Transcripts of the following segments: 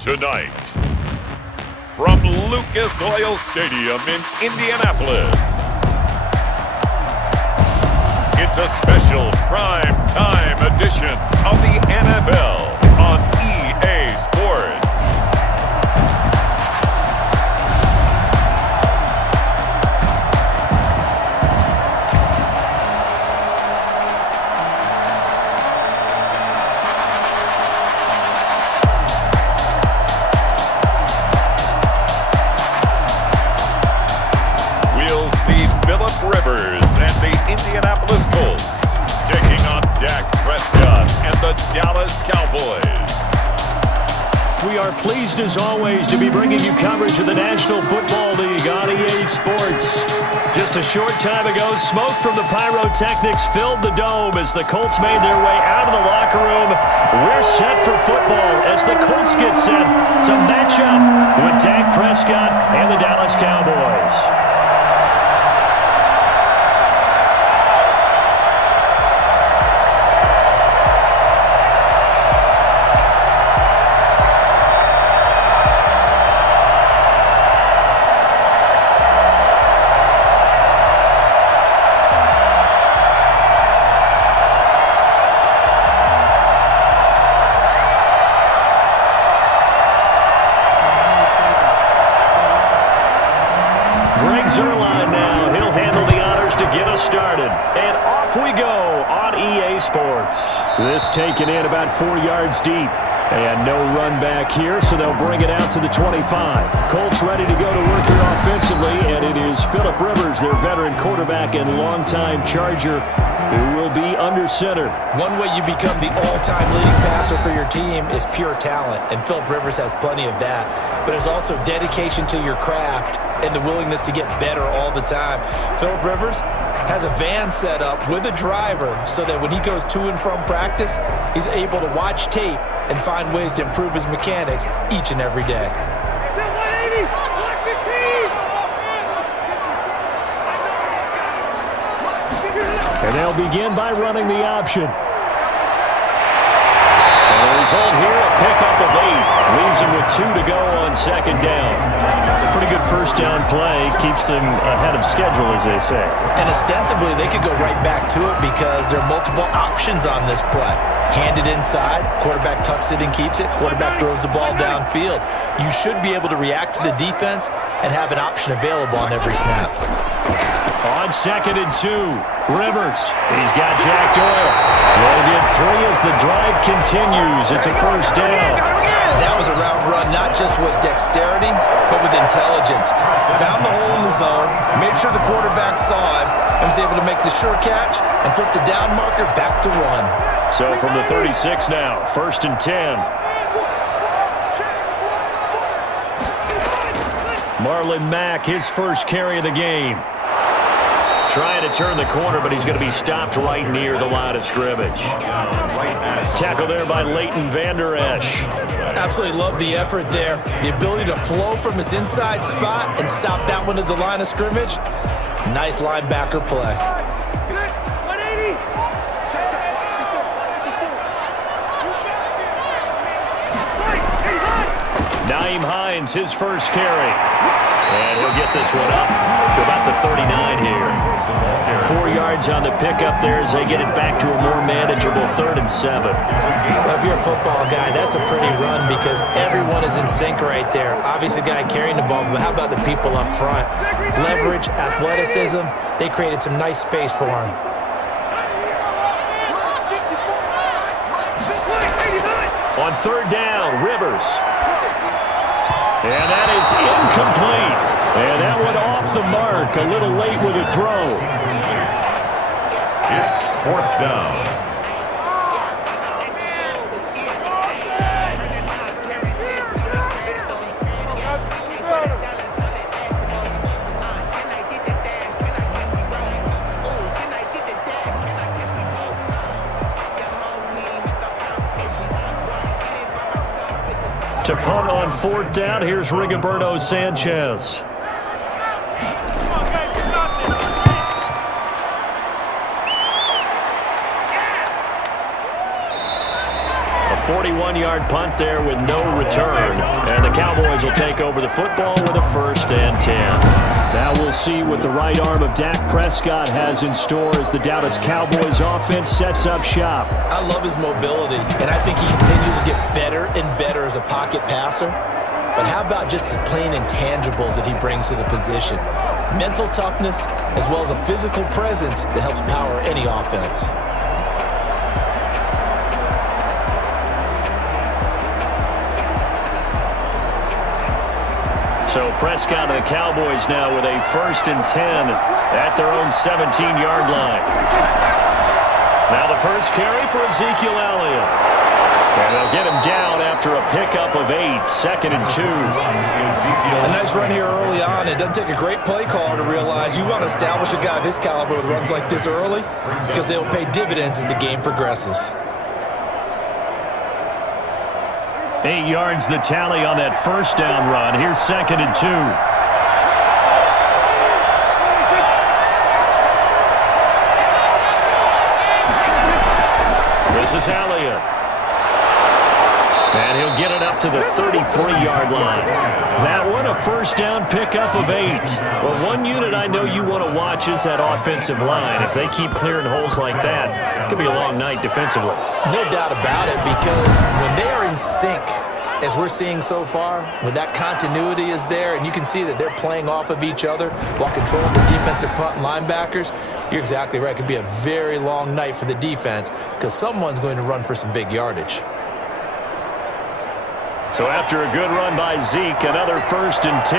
Tonight, from Lucas Oil Stadium in Indianapolis, it's a special prime time edition of the NFL on EA Sports. Rivers and the Indianapolis Colts taking on Dak Prescott and the Dallas Cowboys. We are pleased as always to be bringing you coverage of the National Football League on EA Sports. Just a short time ago, smoke from the pyrotechnics filled the dome as the Colts made their way out of the locker room. We're set for football as the Colts get set to match up with Dak Prescott and the Dallas Cowboys. Started, and off we go on EA Sports. This taken in about 4 yards deep, and no run back here, so they'll bring it out to the 25. Colts ready to go to work here offensively, and it is Phillip Rivers, their veteran quarterback and longtime Charger, who will be under center. One way you become the all-time leading passer for your team is pure talent, and Phillip Rivers has plenty of that, but there's also dedication to your craft and the willingness to get better all the time. Phillip Rivers has a van set up with a driver so that when he goes to and from practice, he's able to watch tape and find ways to improve his mechanics each and every day. And they'll begin by running the option. And the result here, a pickup of 8. Leaves him with 2 to go on second down. Pretty good first down play. Keeps them ahead of schedule, as they say. And ostensibly, they could go right back to it because there are multiple options on this play. Handed inside, quarterback tucks it and keeps it, quarterback throws the ball downfield. You should be able to react to the defense and have an option available on every snap. On 2nd and 2, Rivers. He's got Jack Doyle. They'll get 3 as the drive continues. It's a first down. That was a route run, not just with dexterity, but with intelligence. Found the hole in the zone, made sure the quarterback saw him, and was able to make the sure catch and flip the down marker back to 1. So from the 36 now, 1st and 10. Marlon Mack, his first carry of the game. Trying to turn the corner, but he's going to be stopped right near the line of scrimmage. Tackle there by Leighton Vander Esch. Absolutely love the effort there. The ability to flow from his inside spot and stop that one at the line of scrimmage. Nice linebacker play. Naeem Hines, his first carry. And he'll get this one up to about the 39 here. 4 yards on the pickup there as they get it back to a more manageable 3rd and 7. If you're a football guy, that's a pretty run because everyone is in sync right there. Obviously, the guy carrying the ball, but how about the people up front? Leverage, athleticism, they created some nice space for him. On 3rd down, Rivers. And that is incomplete. And that one off the mark. A little late with a throw. It's 4th down. To punt on 4th down, here's Rigoberto Sanchez. 41-yard punt there with no return. And the Cowboys will take over the football with a 1st and 10. Now we'll see what the right arm of Dak Prescott has in store as the Dallas Cowboys offense sets up shop. I love his mobility, and I think he continues to get better and better as a pocket passer. But how about just his plain intangibles that he brings to the position? Mental toughness, as well as a physical presence that helps power any offense. So Prescott and the Cowboys now with a 1st and 10 at their own 17-yard line. Now the first carry for Ezekiel Elliott. And they'll get him down after a pickup of 8, 2nd and 2. A nice run here early on. It doesn't take a great play caller to realize you want to establish a guy of his caliber with runs like this early because they'll pay dividends as the game progresses. 8 yards the tally on that 1st down run. Here's 2nd and 2. This is Elliott. And he'll get it up to the 33-yard line. That one, a 1st down pickup of 8. Well, one unit I know you want to watch is that offensive line. If they keep clearing holes like that, it could be a long night defensively. No doubt about it, because when they are in sync, as we're seeing so far, when that continuity is there, and you can see that they're playing off of each other while controlling the defensive front linebackers, you're exactly right. It could be a very long night for the defense because someone's going to run for some big yardage. So after a good run by Zeke, another 1st and 10.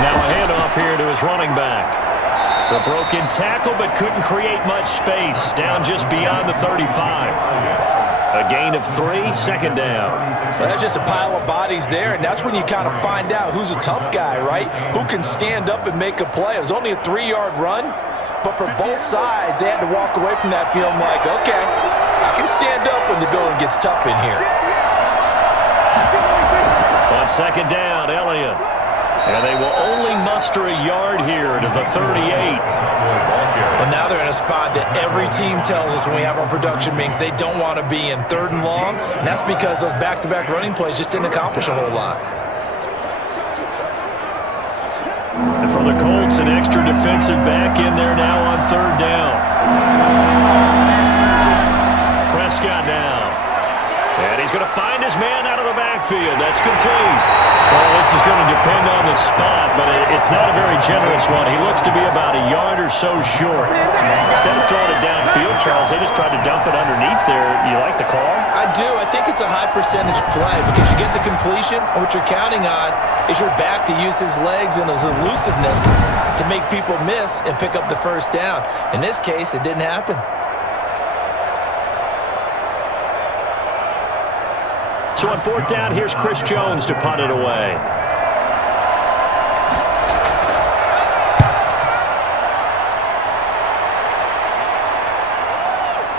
Now a handoff here to his running back. The broken tackle, but couldn't create much space. Down just beyond the 35. A gain of 3, 2nd down. Well, that's just a pile of bodies there, and that's when you kind of find out who's a tough guy, right? Who can stand up and make a play. It was only a 3-yard run, but for both sides, they had to walk away from that feeling like, okay, I can stand up when the going gets tough in here. On 2nd down, Elliott. And they will only muster a yard here to the 38. Well, now they're in a spot that every team tells us when we have our production meetings they don't want to be in, 3rd and long, and that's because those back-to-back running plays just didn't accomplish a whole lot. And for the Colts, an extra defensive back in there now on 3rd down. Prescott now. And he's going to find his man out of the backfield. That's complete. Well, this is going to depend on the spot, but it's not a very generous one. He looks to be about a yard or so short. Instead of throwing it downfield, Charles, they just tried to dump it underneath there. You like the call? I do. I think it's a high-percentage play because you get the completion, and what you're counting on is your back to use his legs and his elusiveness to make people miss and pick up the 1st down. In this case, it didn't happen. So on 4th down, here's Chris Jones to punt it away.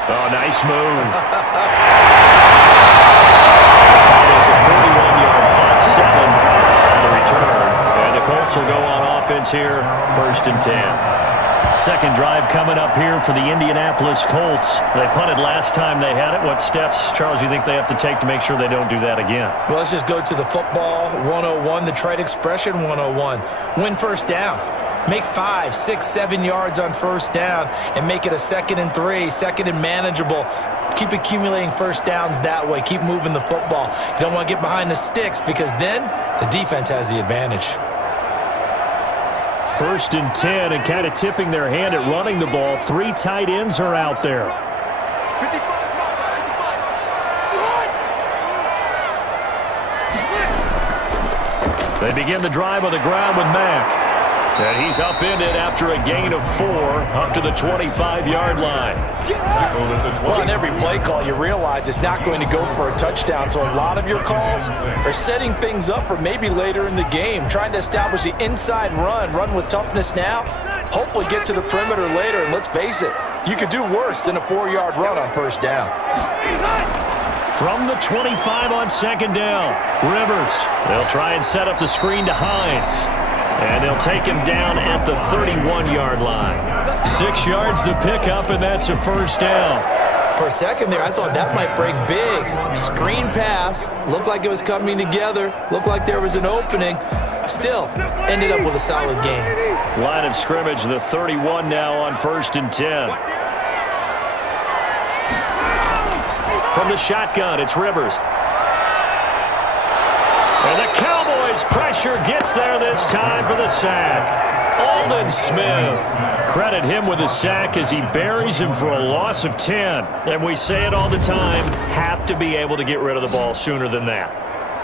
Oh, nice move. That is a 41-yard punt, 7 on the return. And the Colts will go on offense here, 1st and 10. Second drive coming up here for the Indianapolis Colts. They punted last time they had it. What steps, Charles, you think they have to take to make sure they don't do that again? Well, let's just go to the football 101, the trite expression 101. Win 1st down. Make 5, 6, 7 yards on 1st down and make it a 2nd and 3, 2nd and manageable. Keep accumulating 1st downs that way. Keep moving the football. You don't want to get behind the sticks because then the defense has the advantage. 1st and 10, and kind of tipping their hand at running the ball. 3 tight ends are out there. They begin the drive on the ground with Mack. And he's upended after a gain of 4 up to the 25-yard line. Well, on every play call, you realize it's not going to go for a touchdown. So a lot of your calls are setting things up for maybe later in the game, trying to establish the inside run with toughness now, hopefully get to the perimeter later. And let's face it, you could do worse than a 4-yard run on 1st down. From the 25 on 2nd down, Rivers. They'll try and set up the screen to Hines. And they'll take him down at the 31-yard line. 6 yards the pickup, and that's a first down. For a second there, I thought that might break big. Screen pass. Looked like it was coming together. Looked like there was an opening. Still, ended up with a solid game. Line of scrimmage, the 31 now on 1st and 10. From the shotgun, it's Rivers. And the Cowboys pressure gets there this time for the sack. Aldon Smith. Credit him with a sack as he buries him for a loss of 10. And we say it all the time, have to be able to get rid of the ball sooner than that.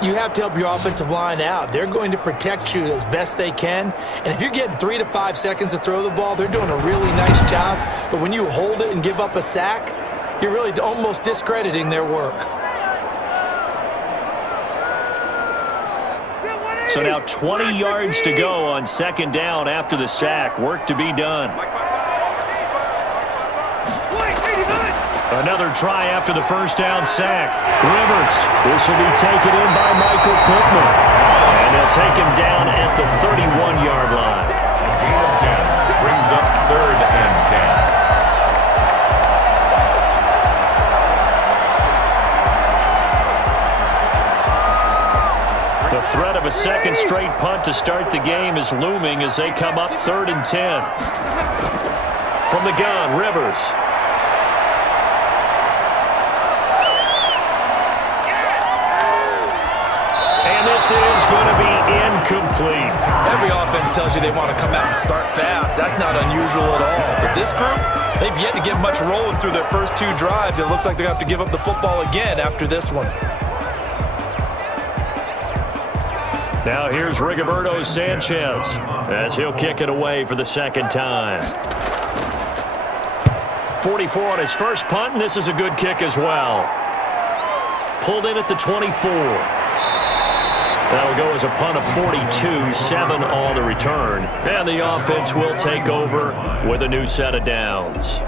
You have to help your offensive line out. They're going to protect you as best they can. And if you're getting 3 to 5 seconds to throw the ball, they're doing a really nice job. But when you hold it and give up a sack, you're really almost discrediting their work. So now 20 yards to go on 2nd down after the sack. Work to be done. Another try after the 1st down sack. Rivers. This will be taken in by Michael Pittman. And they'll take him down at the 31-yard line. Gain of 10 brings up 3rd and 10. The threat of a second straight punt to start the game is looming as they come up 3rd and 10. From the gun, Rivers. This is going to be incomplete. Every offense tells you they want to come out and start fast. That's not unusual at all. But this group, they've yet to get much rolling through their first 2 drives. It looks like they're going to have to give up the football again after this one. Now here's Rigoberto Sanchez as he'll kick it away for the 2nd time. 44 on his first punt, and this is a good kick as well. Pulled in at the 24. That'll go as a punt of 42, 7 on the return. And the offense will take over with a new set of downs.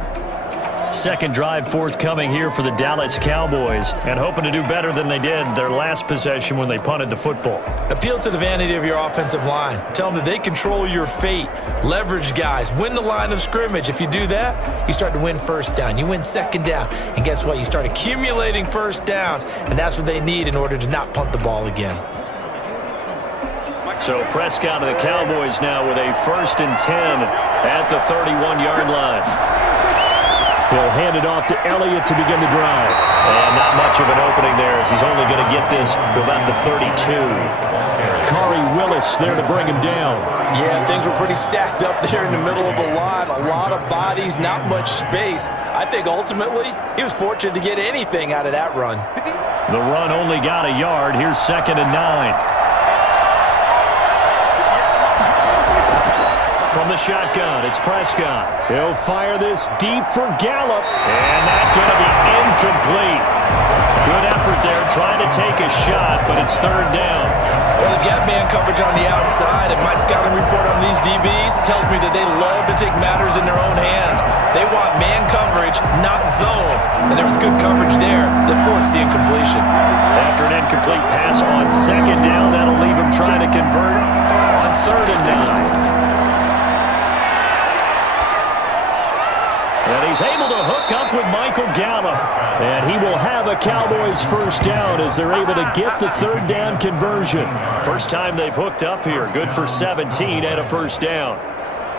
Second drive forthcoming here for the Dallas Cowboys, and hoping to do better than they did their last possession when they punted the football. Appeal to the vanity of your offensive line. Tell them that they control your fate. Leverage guys. Win the line of scrimmage. If you do that, you start to win 1st down. You win 2nd down. And guess what? You start accumulating 1st downs, and that's what they need in order to not punt the ball again. So Prescott of the Cowboys now with a 1st and 10 at the 31-yard line. He'll hand it off to Elliott to begin the drive. And not much of an opening there as he's only going to get this to about the 32. Corey Willis there to bring him down. Yeah, things were pretty stacked up there in the middle of the line. A lot of bodies, not much space. I think ultimately he was fortunate to get anything out of that run. The run only got a yard. Here's 2nd and 9. From the shotgun, it's Prescott. He'll fire this deep for Gallup. And that's going to be incomplete. Good effort there, trying to take a shot, but it's 3rd down. Well, they've got man coverage on the outside, and my scouting report on these DBs tells me that they love to take matters in their own hands. They want man coverage, not zone. And there was good coverage there that forced the incompletion. After an incomplete pass on 2nd down, that'll leave him trying to convert on 3rd and 9. And he's able to hook up with Michael Gallup. And he will have a Cowboys 1st down as they're able to get the 3rd down conversion. First time they've hooked up here. Good for 17 and a 1st down.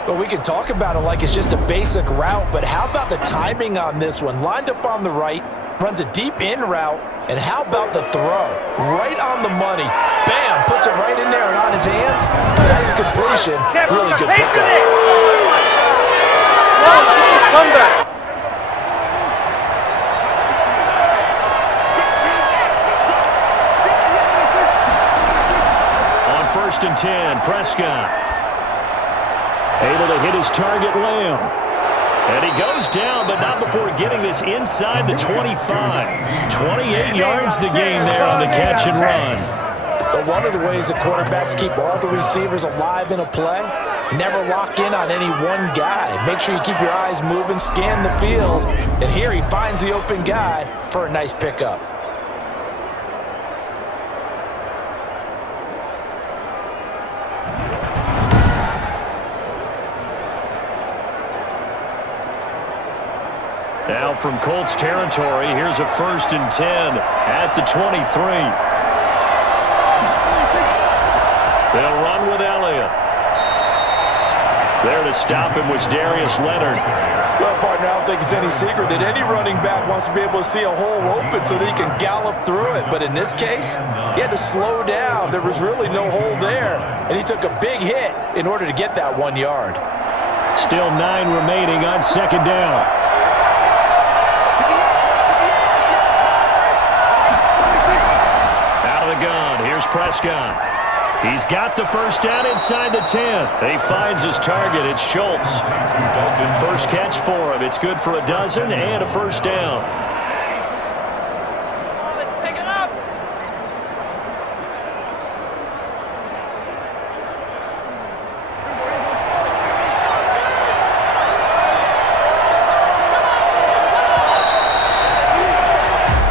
Well, we can talk about it like it's just a basic route, but how about the timing on this one? Lined up on the right, runs a deep in route, and how about the throw? Right on the money. Bam! Puts it right in there and on his hands. Nice completion. Really good pickup. Comeback. On 1st and 10, Prescott. Able to hit his target, Lamb. And he goes down, but not before getting this inside the 25. 28 yards the gain there on the catch and run. But one of the ways that quarterbacks keep all the receivers alive in a play, never lock in on any one guy. Make sure you keep your eyes moving, scan the field. And here he finds the open guy for a nice pickup. Now from Colts territory, here's a 1st and 10 at the 23. They'll run with Elliott. There to stop him was Darius Leonard. Well, partner, I don't think it's any secret that any running back wants to be able to see a hole open so that he can gallop through it. But in this case, he had to slow down. There was really no hole there, and he took a big hit in order to get that 1 yard. Still 9 remaining on 2nd down. Out of the gun, here's Prescott. He's got the 1st down inside the 10. He finds his target. It's Schultz. First catch for him. It's good for a dozen and a 1st down. Pick it up.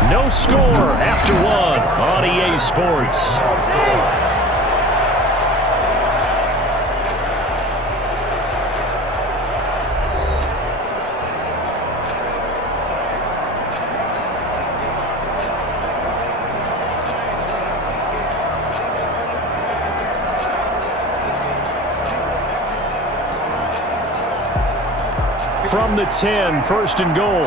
No score after 1 on EA Sports. From the 10, 1st and goal.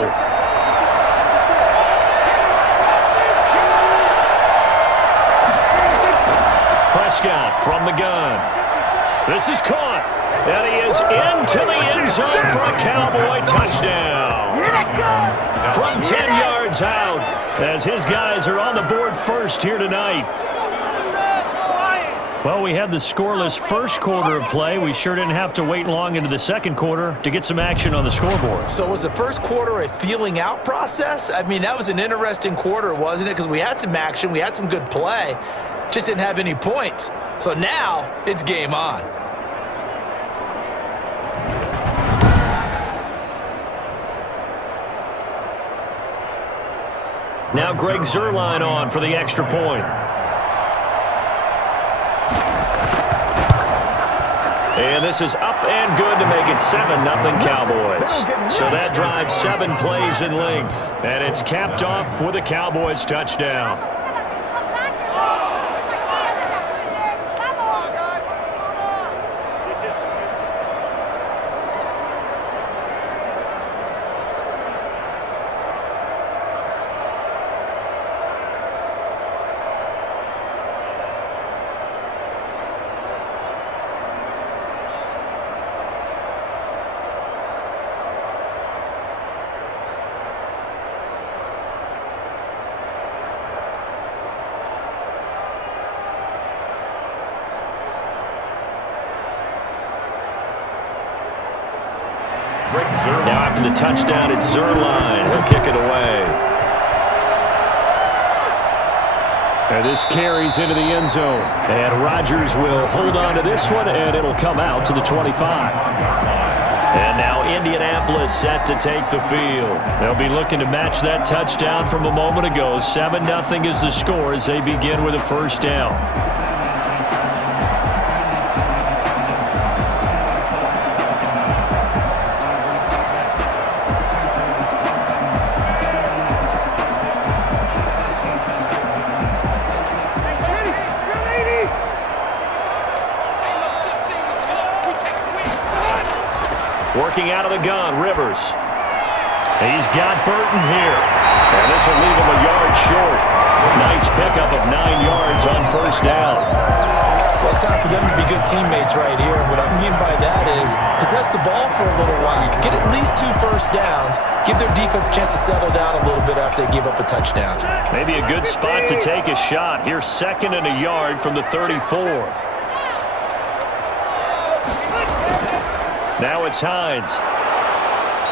Prescott from the gun. This is caught. And he is into the end zone for a Cowboy touchdown. From 10 yards out, as his guys are on the board first here tonight. Well, we had the scoreless first quarter of play. We sure didn't have to wait long into the second quarter to get some action on the scoreboard. So was the first quarter a feeling out process? I mean, that was an interesting quarter, wasn't it? Because we had some action, we had some good play, just didn't have any points. So now it's game on. Now Greg Zuerlein on for the extra point. And this is up and good to make it 7-0 Cowboys. So that drives 7 plays in length. And it's capped off with a Cowboys touchdown. Now after the touchdown, it's Zuerlein. He'll kick it away. And this carries into the end zone. And Rodgers will hold on to this one, and it'll come out to the 25. And now Indianapolis set to take the field. They'll be looking to match that touchdown from a moment ago. 7-0 is the score as they begin with a 1st down. Working out of the gun, Rivers. He's got Burton here. And this will leave him a yard short. Nice pickup of 9 yards on 1st down. Well, it's time for them to be good teammates right here. What I mean by that is possess the ball for a little while. Get at least 2 first downs. Give their defense a chance to settle down a little bit after they give up a touchdown. Maybe a good spot to take a shot. Here's 2nd and a yard from the 34. Now it's Hines.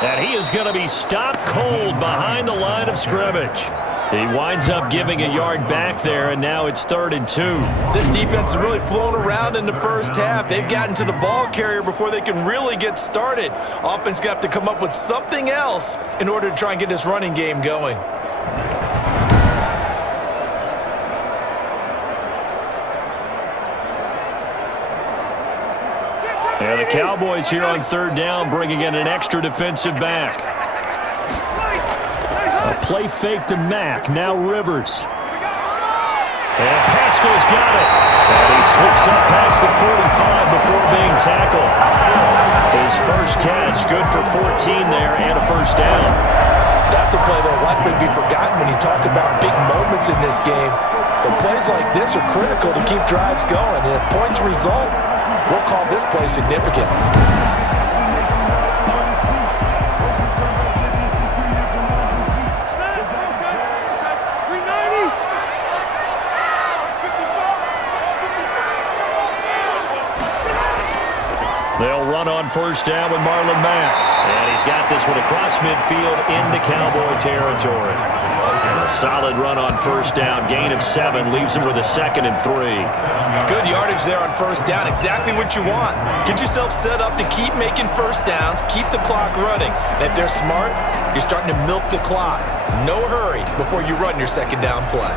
And he is going to be stopped cold behind the line of scrimmage. He winds up giving a yard back there, and now it's 3rd and 2. This defense has really flown around in the first half. They've gotten to the ball carrier before they can really get started. Offense going to have to come up with something else in order to try and get this running game going. Yeah, the Cowboys here on 3rd down bringing in an extra defensive back. A play fake to Mack. Now Rivers. And Pascal's got it. And he slips up past the 45 before being tackled. His first catch, good for 14 there and a first down. That's a play that will likely be forgotten when you talk about big moments in this game. But plays like this are critical to keep drives going. And if points result, we'll call this play significant. They'll run on first down with Marlon Mack. And he's got this one across midfield into Cowboy territory. A solid run on first down. Gain of 7 leaves him with a 2nd and 3. Good yardage there on first down. Exactly what you want. Get yourself set up to keep making first downs. Keep the clock running. And if they're smart, you're starting to milk the clock. No hurry before you run your second down play.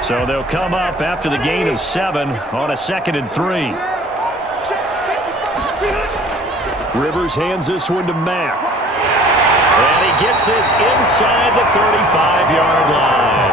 So they'll come up after the gain of 7 on a 2nd and 3. Rivers hands this one to Mack. And he gets this inside the 35-yard line.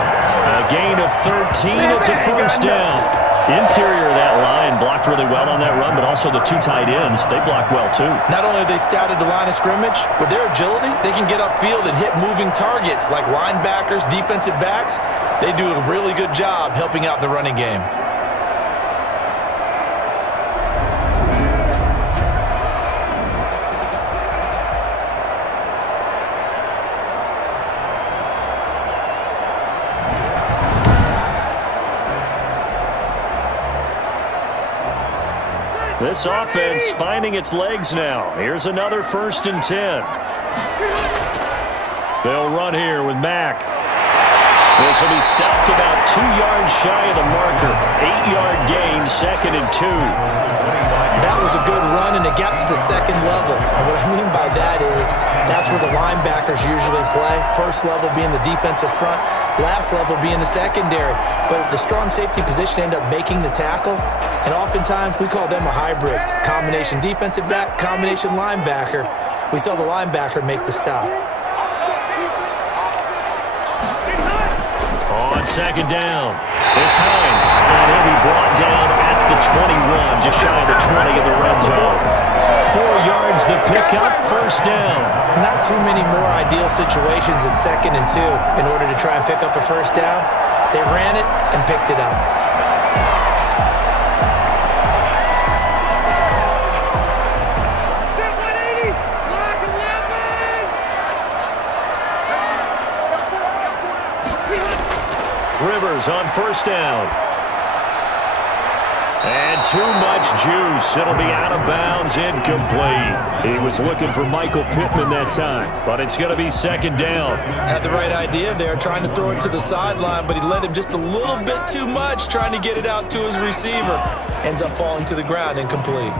A gain of 13. It's a first down. Interior of that line blocked really well on that run, but also the 2 tight ends, they blocked well too. Not only have they scouted the line of scrimmage, with their agility, they can get upfield and hit moving targets like linebackers, defensive backs. They do a really good job helping out the running game. This offense finding its legs now. Here's another 1st and 10. They'll run here with Mack. This will be stopped about 2 yards shy of the marker. 8-yard gain, 2nd and 2. That was a good run, and it got to the 2nd level. And what I mean by that is that's where the linebackers usually play. First level being the defensive front, last level being the secondary. But the strong safety position ended up making the tackle, and oftentimes we call them a hybrid. Combination defensive back, combination linebacker. We saw the linebacker make the stop. On 2nd down, it's Hines, and he'll be brought down at the 21, just shy of the 20 of the red zone. 4 yards the pickup, first down. Not too many more ideal situations at 2nd and 2 in order to try and pick up a first down. They ran it and picked it up. Rivers on first down. And too much juice. It'll be out of bounds, incomplete. He was looking for Michael Pittman that time, but it's going to be 2nd down. Had the right idea there, trying to throw it to the sideline, but he let him just a little bit too much, trying to get it out to his receiver. Ends up falling to the ground, incomplete.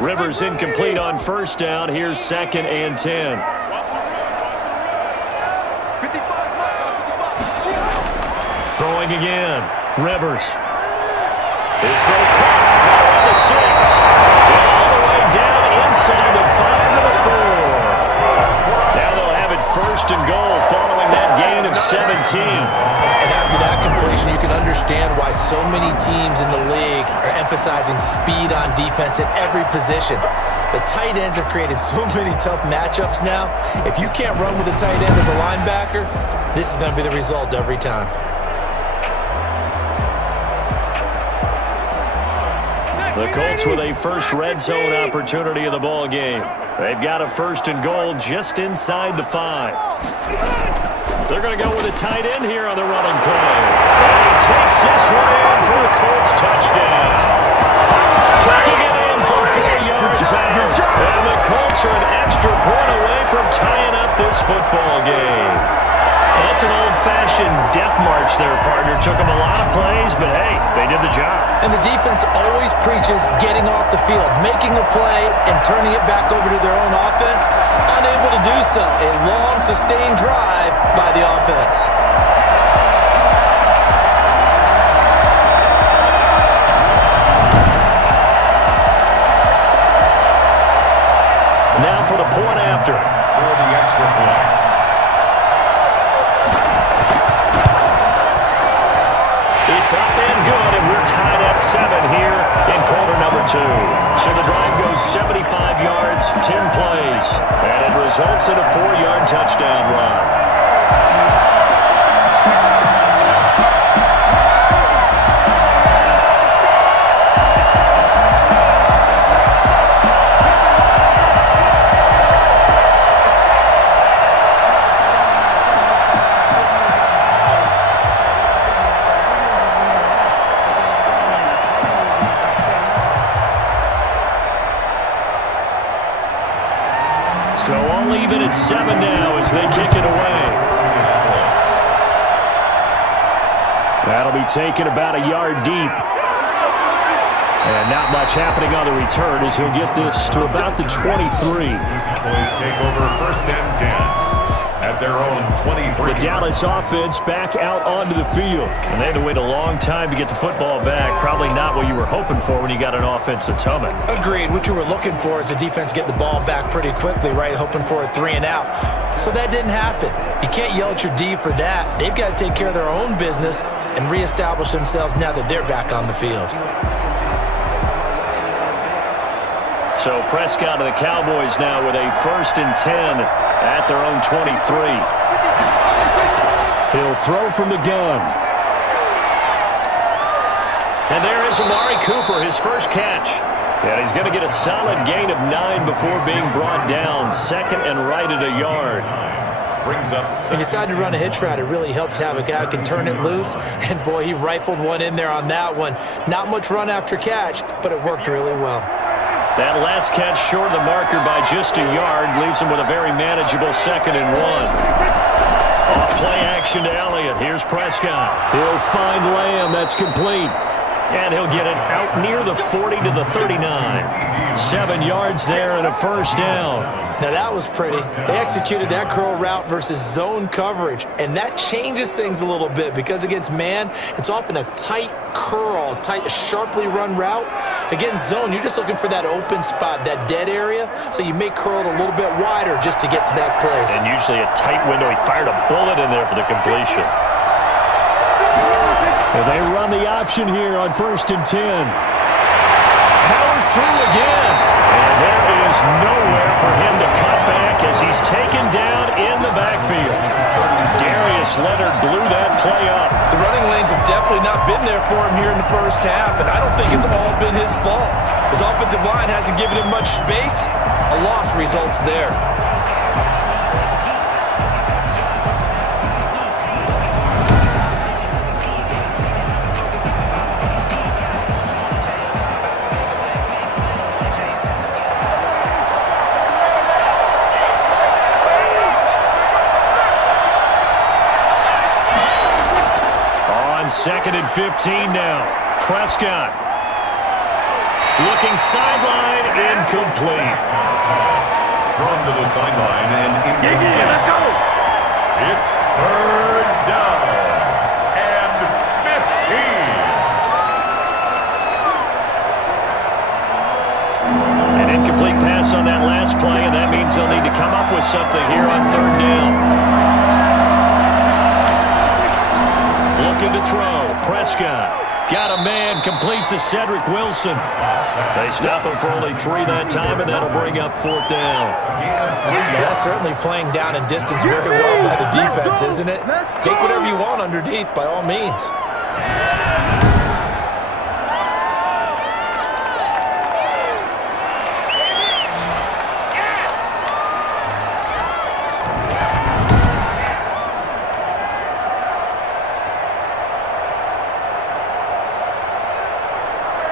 Rivers incomplete on first down. Here's 2nd and 10. Throwing again. Rivers. His throw caught at the 6. All the way down inside the 5 to the 4. Now they'll have it 1st and goal following that gain of 17. And after that completion, you can understand why so many teams in the league are emphasizing speed on defense at every position. The tight ends have created so many tough matchups now. If you can't run with a tight end as a linebacker, this is going to be the result every time. The Colts with a first red zone opportunity of the ball game. They've got a 1st and goal just inside the 5. They're going to go with a tight end here on the running play. And he takes this one in for a Colts touchdown. Tucking it in from 4 yards out. And the Colts are an extra point away from tying up this football game. That's an old-fashioned death march there, partner. Took them a lot of plays, but hey, they did the job. And the defense always preaches getting off the field, making a play, and turning it back over to their own offense. Unable to do so. A long, sustained drive by the offense. Now for the point after. For the extra point. It's up and good, and we're tied at 7 here in quarter number 2. So the drive goes 75 yards, 10 plays, and it results in a 4-yard touchdown run. So all even at 7 now as they kick it away. That'll be taken about a yard deep. And not much happening on the return as he'll get this to about the 23. Cowboys take over 1st and 10 at their own 23. The Dallas offense back out onto the field. And they had to wait a long time to get the football back. Probably not what you were hoping for when you got an offense that's humming. Agreed. What you were looking for is the defense get the ball back pretty quickly, right? Hoping for a 3 and out. So that didn't happen. You can't yell at your D for that. They've got to take care of their own business and reestablish themselves now that they're back on the field. So Prescott of the Cowboys now with a 1st and 10 at their own 23. He'll throw from the gun. And there is Amari Cooper, his first catch. And he's going to get a solid gain of 9 before being brought down. 2nd and right at a yard. Brings up. He decided to run a hitch route. It really helped to have a guy who can turn it loose. And, boy, he rifled one in there on that one. Not much run after catch, but it worked really well. That last catch short of the marker by just a yard leaves him with a very manageable 2nd and 1. Off play action to Elliott. Here's Prescott. He'll find Lamb. That's complete. And he'll get it out near the 40 to the 39. 7 yards there and a 1st down. Now that was pretty. They executed that curl route versus zone coverage, and that changes things a little bit because against man, it's often a tight curl, tight, sharply run route. Against zone, you're just looking for that open spot, that dead area, so you may curl it a little bit wider just to get to that place. And usually a tight window. He fired a bullet in there for the completion. Well, they run the option here on 1st and 10. Powers through again. And there is nowhere for him to cut back as he's taken down in the backfield. Darius Leonard blew that play up. The running lanes have definitely not been there for him here in the first half, and I don't think it's all been his fault. His offensive line hasn't given him much space. A loss results there. On 2nd and 15 now. Prescott. Looking sideline, incomplete. Thrown to the sideline and incomplete. Let's go. It's 3rd down and 15. An incomplete pass on that last play, and that means they'll need to come up with something here on 3rd down. Looking to throw. Prescott. Got a man complete to Cedric Wilson. They stop him for only 3 that time, and that'll bring up 4th down. Yeah, certainly playing down and distance very well by the defense, isn't it? Take whatever you want underneath, by all means.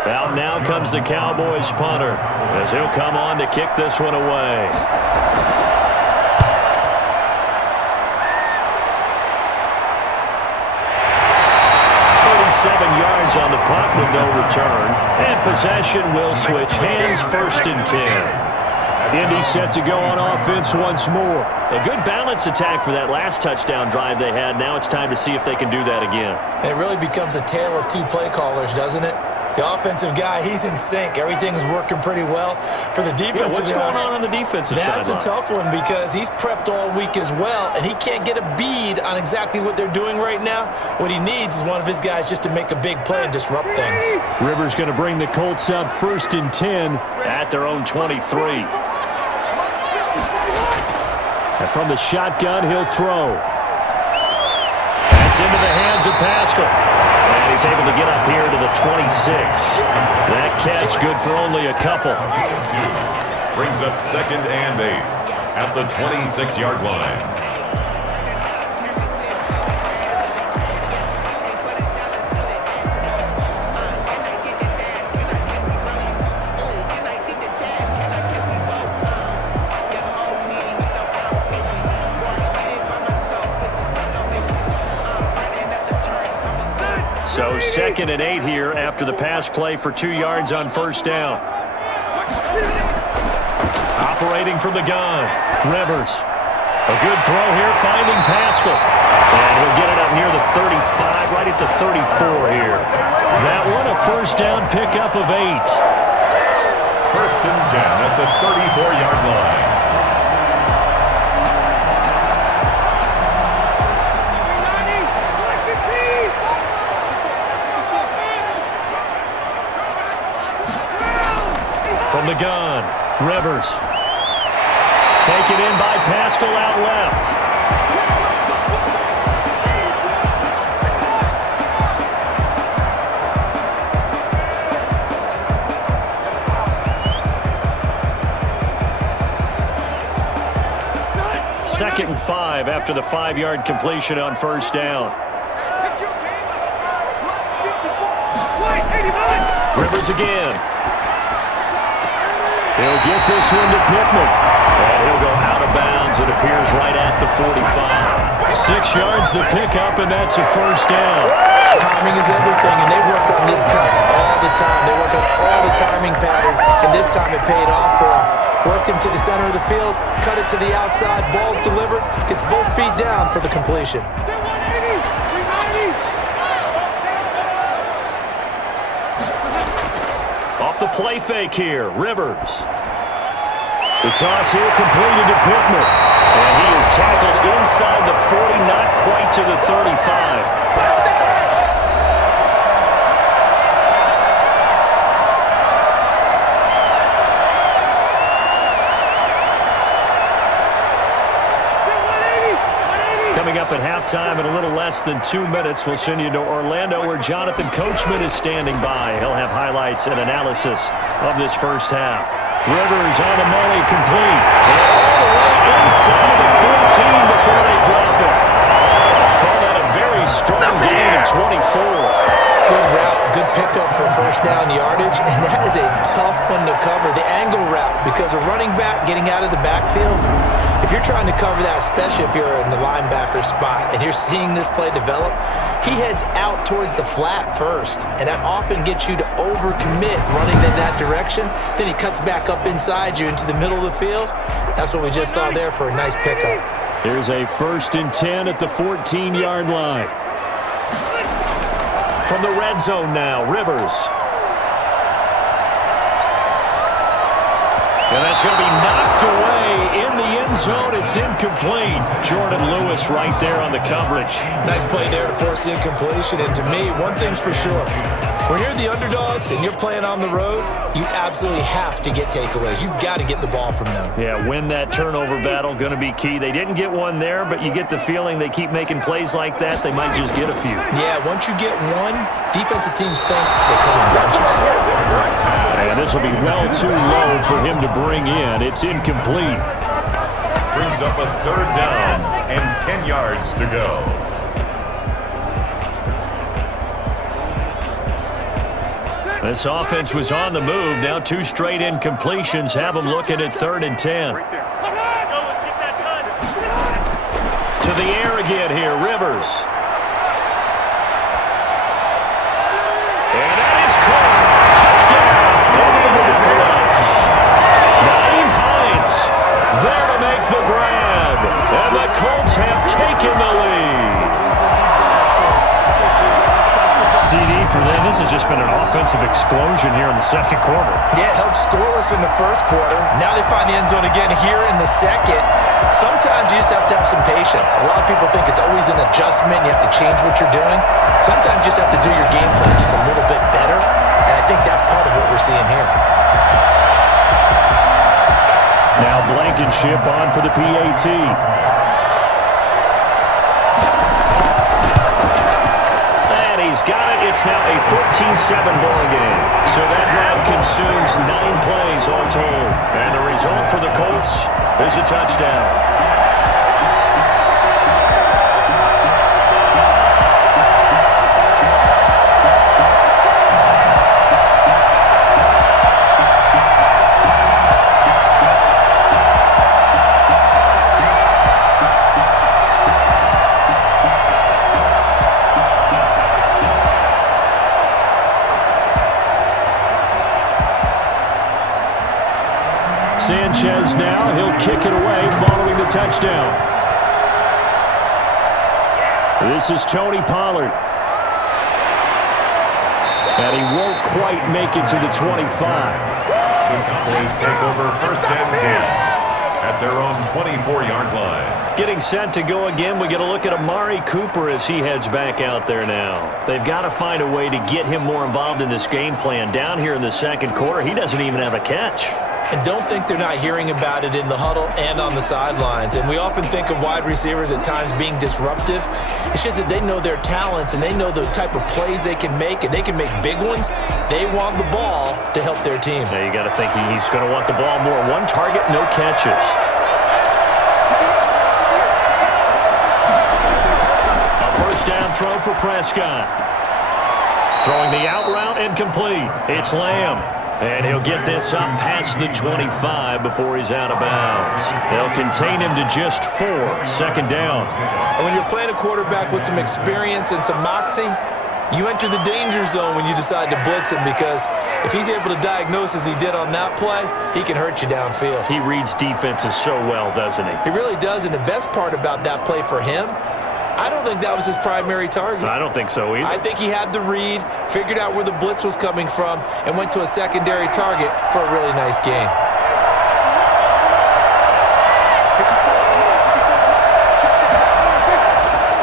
Out now comes the Cowboys punter as he'll come on to kick this one away. yards on the punt with no return. And possession will switch hands, 1st and 10. Indy set to go on offense once more. A good balance attack for that last touchdown drive they had. Now it's time to see if they can do that again. It really becomes a tale of two play callers, doesn't it? The offensive guy, he's in sync. Everything's working pretty well. For the defensive guy, what's going on the defensive side? That's a tough one because he's prepped all week as well, and he can't get a bead on exactly what they're doing right now. What he needs is one of his guys just to make a big play and disrupt things. Rivers going to bring the Colts up 1st and 10 at their own 23. And from the shotgun, he'll throw. That's into the hands of Pascal. And he's able to get up here to the 26. That catch good for only a couple. Brings up 2nd and 8 at the 26-yard line. So 2nd and 8 here after the pass play for 2 yards on 1st down. Operating from the gun, Rivers. A good throw here, finding Pascal. And he'll get it up near the 35, right at the 34 here. That one a 1st down pickup of 8. 1st and 10 at the 34-yard line. From the gun, Rivers. Taken in by Pascal out left. Second and 5 after the 5-yard completion on 1st down. Rivers again. He'll get this one to Pittman. And he'll go out of bounds. It appears right at the 45. 6 yards the pickup, and that's a 1st down. Timing is everything, and they work on this cut all the time. They work on all the timing patterns, and this time it paid off for him. Worked him to the center of the field, cut it to the outside, ball's delivered, gets both feet down for the completion. Off the play fake here, Rivers. The toss here completed to Pittman. And he is tackled inside the 40, not quite to the 35. Coming up at halftime in a little less than 2 minutes, we'll send you to Orlando where Jonathan Coachman is standing by. He'll have highlights and analysis of this 1st half. Rivers on the money, complete. And all the way inside the 14 before they drop it. Call that a very strong gain of 24. Good route, good pickup for 1st down yardage, and that is a tough one to cover. The angle route, because a running back getting out of the backfield, if you're trying to cover that, especially if you're in the linebacker spot and you're seeing this play develop, he heads out towards the flat first, and that often gets you to overcommit running in that direction. Then he cuts back up inside you into the middle of the field. That's what we just saw there for a nice pickup. Here's a 1st and 10 at the 14-yard line. From the red zone now, Rivers. And that's going to be knocked away in the end zone. It's incomplete. Jordan Lewis right there on the coverage. Nice play there to force the incompletion. And to me, one thing's for sure. When you're the underdogs and you're playing on the road, you absolutely have to get takeaways. You've got to get the ball from them. Yeah, win that turnover battle, going to be key. They didn't get one there, but you get the feeling they keep making plays like that, they might just get a few. Yeah, once you get one, defensive teams think they come in bunches. And this will be well too low for him to bring in. It's incomplete. Brings up a 3rd down and 10 yards to go. This offense was on the move. Now 2 straight incompletions have them looking at 3rd and 10. Let's go. Let's get that touch. To the air again here, Rivers. for them. This has just been an offensive explosion here in the second quarter. Yeah, held scoreless in the first quarter. Now they find the end zone again here in the second. Sometimes you just have to have some patience. A lot of people think it's always an adjustment. You have to change what you're doing. Sometimes you just have to do your game plan just a little bit better, and I think that's part of what we're seeing here. Now Blankenship on for the PAT. He's got it. It's now a 14-7 ball game. So that drive consumes 9 plays all told. And the result for the Colts is a touchdown. Sanchez now, he'll kick it away following the touchdown. This is Tony Pollard. And he won't quite make it to the 25. The Cowboys take over first and 10 at their own 24-yard line. Getting set to go again, we get a look at Amari Cooper as he heads back out there now. They've got to find a way to get him more involved in this game plan. Down here in the second quarter, he doesn't even have a catch. And don't think they're not hearing about it in the huddle and on the sidelines. And we often think of wide receivers at times being disruptive. It's just that they know their talents and they know the type of plays they can make, and they can make big ones. They want the ball to help their team. Now you got to think he's going to want the ball more. One target, no catches. A first down throw for Prescott. Throwing the out route and complete. It's Lamb. And he'll get this up past the 25 before he's out of bounds. They'll contain him to just 4. Second down. And when you're playing a quarterback with some experience and some moxie, you enter the danger zone when you decide to blitz him, because if he's able to diagnose as he did on that play, he can hurt you downfield. He reads defenses so well, doesn't he? He really does, and the best part about that play for him, I don't think that was his primary target. I don't think so either. I think he had the read, figured out where the blitz was coming from, and went to a secondary target for a really nice gain.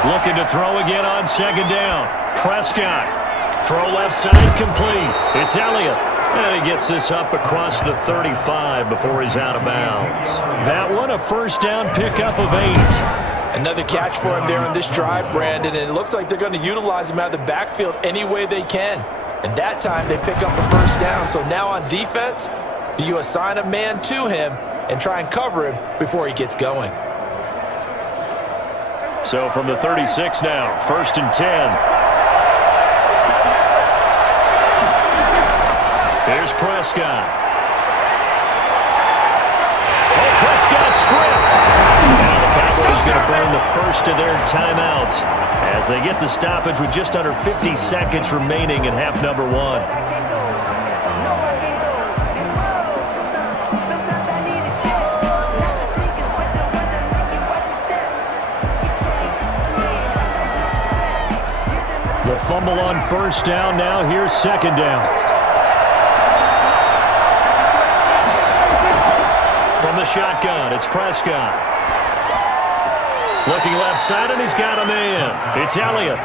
Looking to throw again on second down. Prescott. Throw left side complete. It's Elliott. And he gets this up across the 35 before he's out of bounds. That one, a first down pickup of 8. Another catch for him there on this drive, Brandon, and it looks like they're going to utilize him out of the backfield any way they can. And that time they pick up a first down. So now on defense, do you assign a man to him and try and cover him before he gets going? So from the 36 now, first and 10. Here's Prescott. Oh, Prescott stripped. Now the Cowboys going to burn the first of their timeouts as they get the stoppage with just under 50 seconds remaining in half number 1. The fumble on first down. Now here's second down. From the shotgun, it's Prescott. Looking left side, and he's got a man. It's Elliott.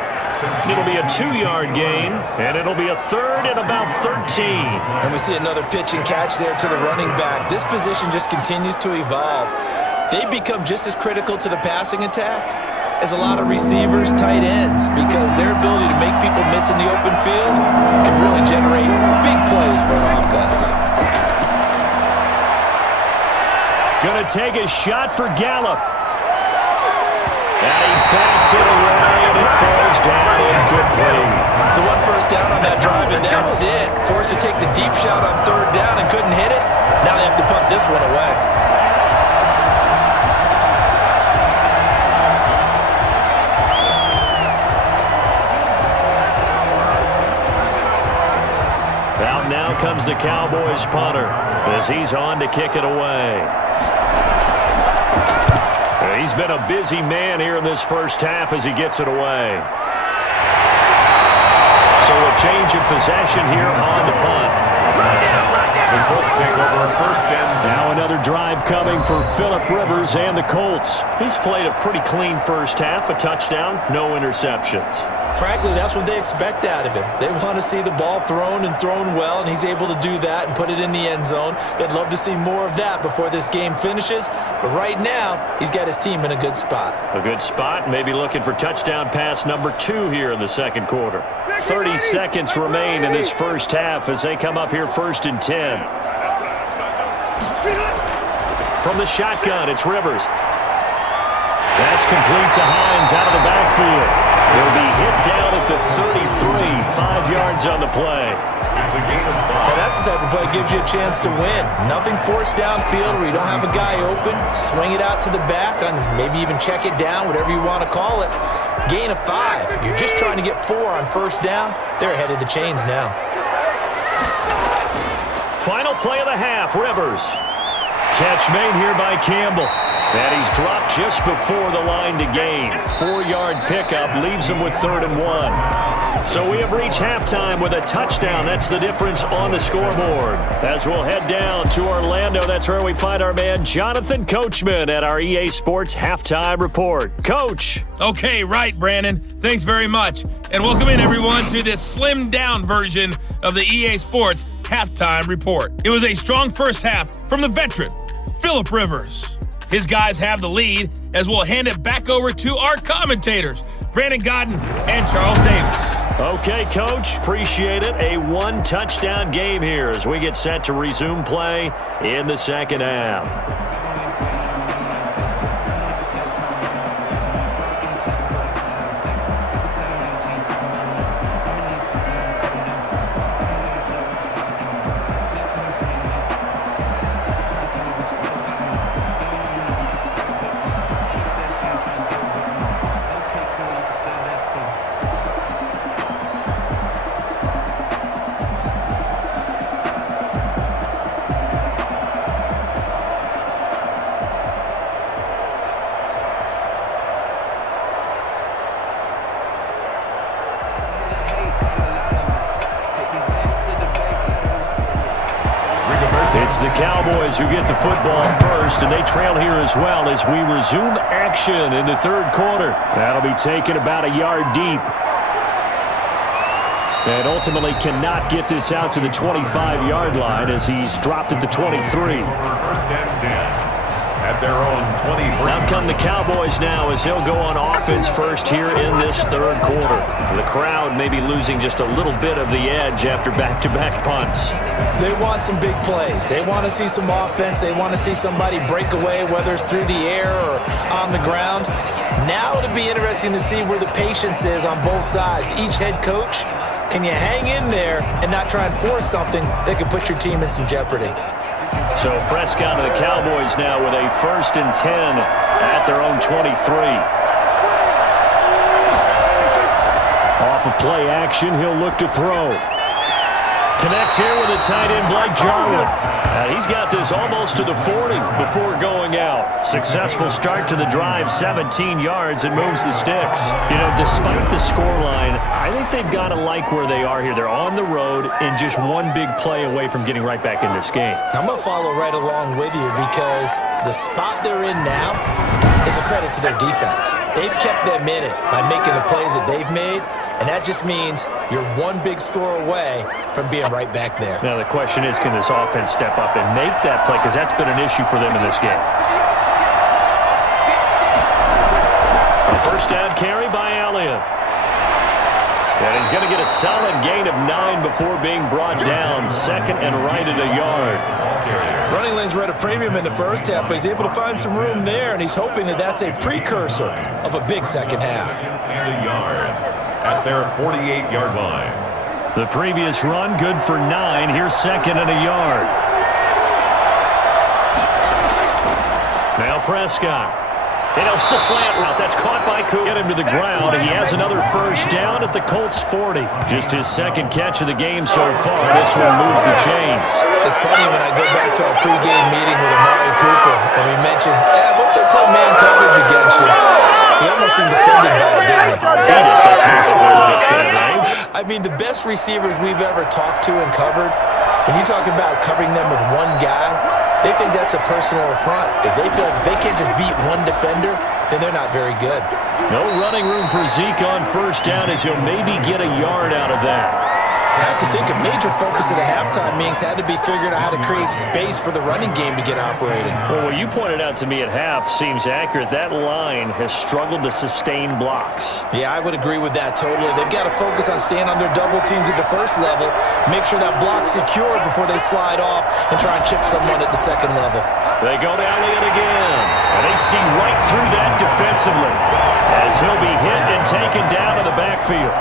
It'll be a 2-yard gain, and it'll be a third and about 13. And we see another pitch and catch there to the running back. This position just continues to evolve. They become just as critical to the passing attack as a lot of receivers, tight ends, because their ability to make people miss in the open field can really generate big plays for an offense. Gonna take a shot for Gallup. And he backs it away, and it falls down incomplete. So one first down on that drive, and that's it. Forced to take the deep shot on third down and couldn't hit it. Now they have to punt this one away. Out now comes the Cowboys punter as he's on to kick it away. He's been a busy man here in this first half as he gets it away. So a Change of possession here on the punt. The Colts take over first and Now another drive coming for Phillip Rivers and the Colts. He's played a pretty clean first half, a touchdown, no interceptions. Frankly, that's what they expect out of him. They want to see the ball thrown and thrown well, and he's able to do that and put it in the end zone. They'd love to see more of that before this game finishes, but right now, he's got his team in a good spot. A good spot, maybe looking for touchdown pass number 2 here in the second quarter. 30 seconds remain in this first half as they come up here first and 10. From the shotgun, it's Rivers. That's complete to Hines out of the backfield. He'll be hit down at the 33, 5 yards on the play. Now that's the type of play that gives you a chance to win. Nothing forced downfield where you don't have a guy open. Swing it out to the back, and maybe even check it down, whatever you want to call it. Gain of 5. You're just trying to get 4 on first down. They're ahead of the chains now. Final play of the half, Rivers. Catch made here by Campbell. And he's dropped just before the line to gain. 4-yard pickup leaves him with 3rd and 1. So we have reached halftime with a touchdown. That's the difference on the scoreboard. As we'll head down to Orlando, that's where we find our man Jonathan Coachman at our EA Sports Halftime Report. Coach. Okay, right, Brandon. Thanks very much. And welcome in, everyone, to this slimmed-down version of the EA Sports Halftime Report. It was a strong first half from the veteran, Phillip Rivers. His guys have the lead as we'll hand it back over to our commentators, Brandon Godden and Charles Davis. Okay, Coach, appreciate it. A 1-touchdown game here as we get set to resume play in the second half. It's the Cowboys who get the football first, and they trail here as well as we resume action in the third quarter. That'll be taken about a yard deep. And ultimately cannot get this out to the 25-yard line as he's dropped at the 23. First and 10. At their own 23. Out come the Cowboys now as they'll go on offense first here in this third quarter. The crowd may be losing just a little bit of the edge after back-to-back punts. They want some big plays. They want to see some offense. They want to see somebody break away, whether it's through the air or on the ground. Now it'll be interesting to see where the patience is on both sides. Each head coach, can you hang in there and not try and force something that could put your team in some jeopardy? So Prescott of the Cowboys now with a 1st and 10 at their own 23. Off of play action, he'll look to throw. Connects here with a tight end, Blake Jarwin. He's got this almost to the 40 before going out. Successful start to the drive, 17 yards, and moves the sticks. You know, despite the scoreline, I think they've got to like where they are here. They're on the road and just one big play away from getting right back in this game. I'm going to follow right along with you because the spot they're in now is a credit to their defense. They've kept them in it by making the plays that they've made, and that just means you're one big score away from being right back there. Now the question is, can this offense step up and make that play? Because that's been an issue for them in this game. A first down carry by Elliott. And he's going to get a solid gain of 9 before being brought down. 2nd and right at a yard. Running lanes were at a premium in the first half, but he's able to find some room there, and he's hoping that that's a precursor of a big second half. And a yard at their 48-yard line. The previous run, good for 9. Here's 2nd and a yard. Now Prescott. The slant route, that's caught by Coop. Get him to the ground, and he has another first down at the Colts 40. Just his 2nd catch of the game so far. This one moves the chains. It's funny when I go back to our pregame meeting with Amari Cooper, and we mentioned, what if they play man coverage against you? He almost seemed offended by it, didn't he? That's basically what it said, right? I I mean, the best receivers we've ever talked to and covered, when you talk about covering them with one guy, they think that's a personal affront. If they feel like they can't just beat one defender, then they're not very good. No running room for Zeke on first down as he'll maybe get a yard out of that. I have to think a major focus at the halftime meetings had to be figuring out how to create space for the running game to get operating. Well, what you pointed out to me at half seems accurate. That line has struggled to sustain blocks. Yeah, I would agree with that totally. They've got to focus on staying on their double teams at the first level, make sure that block's secure before they slide off and try and chip someone at the second level. They go to Elliott again, and they see right through that defensively as he'll be hit and taken down in the backfield.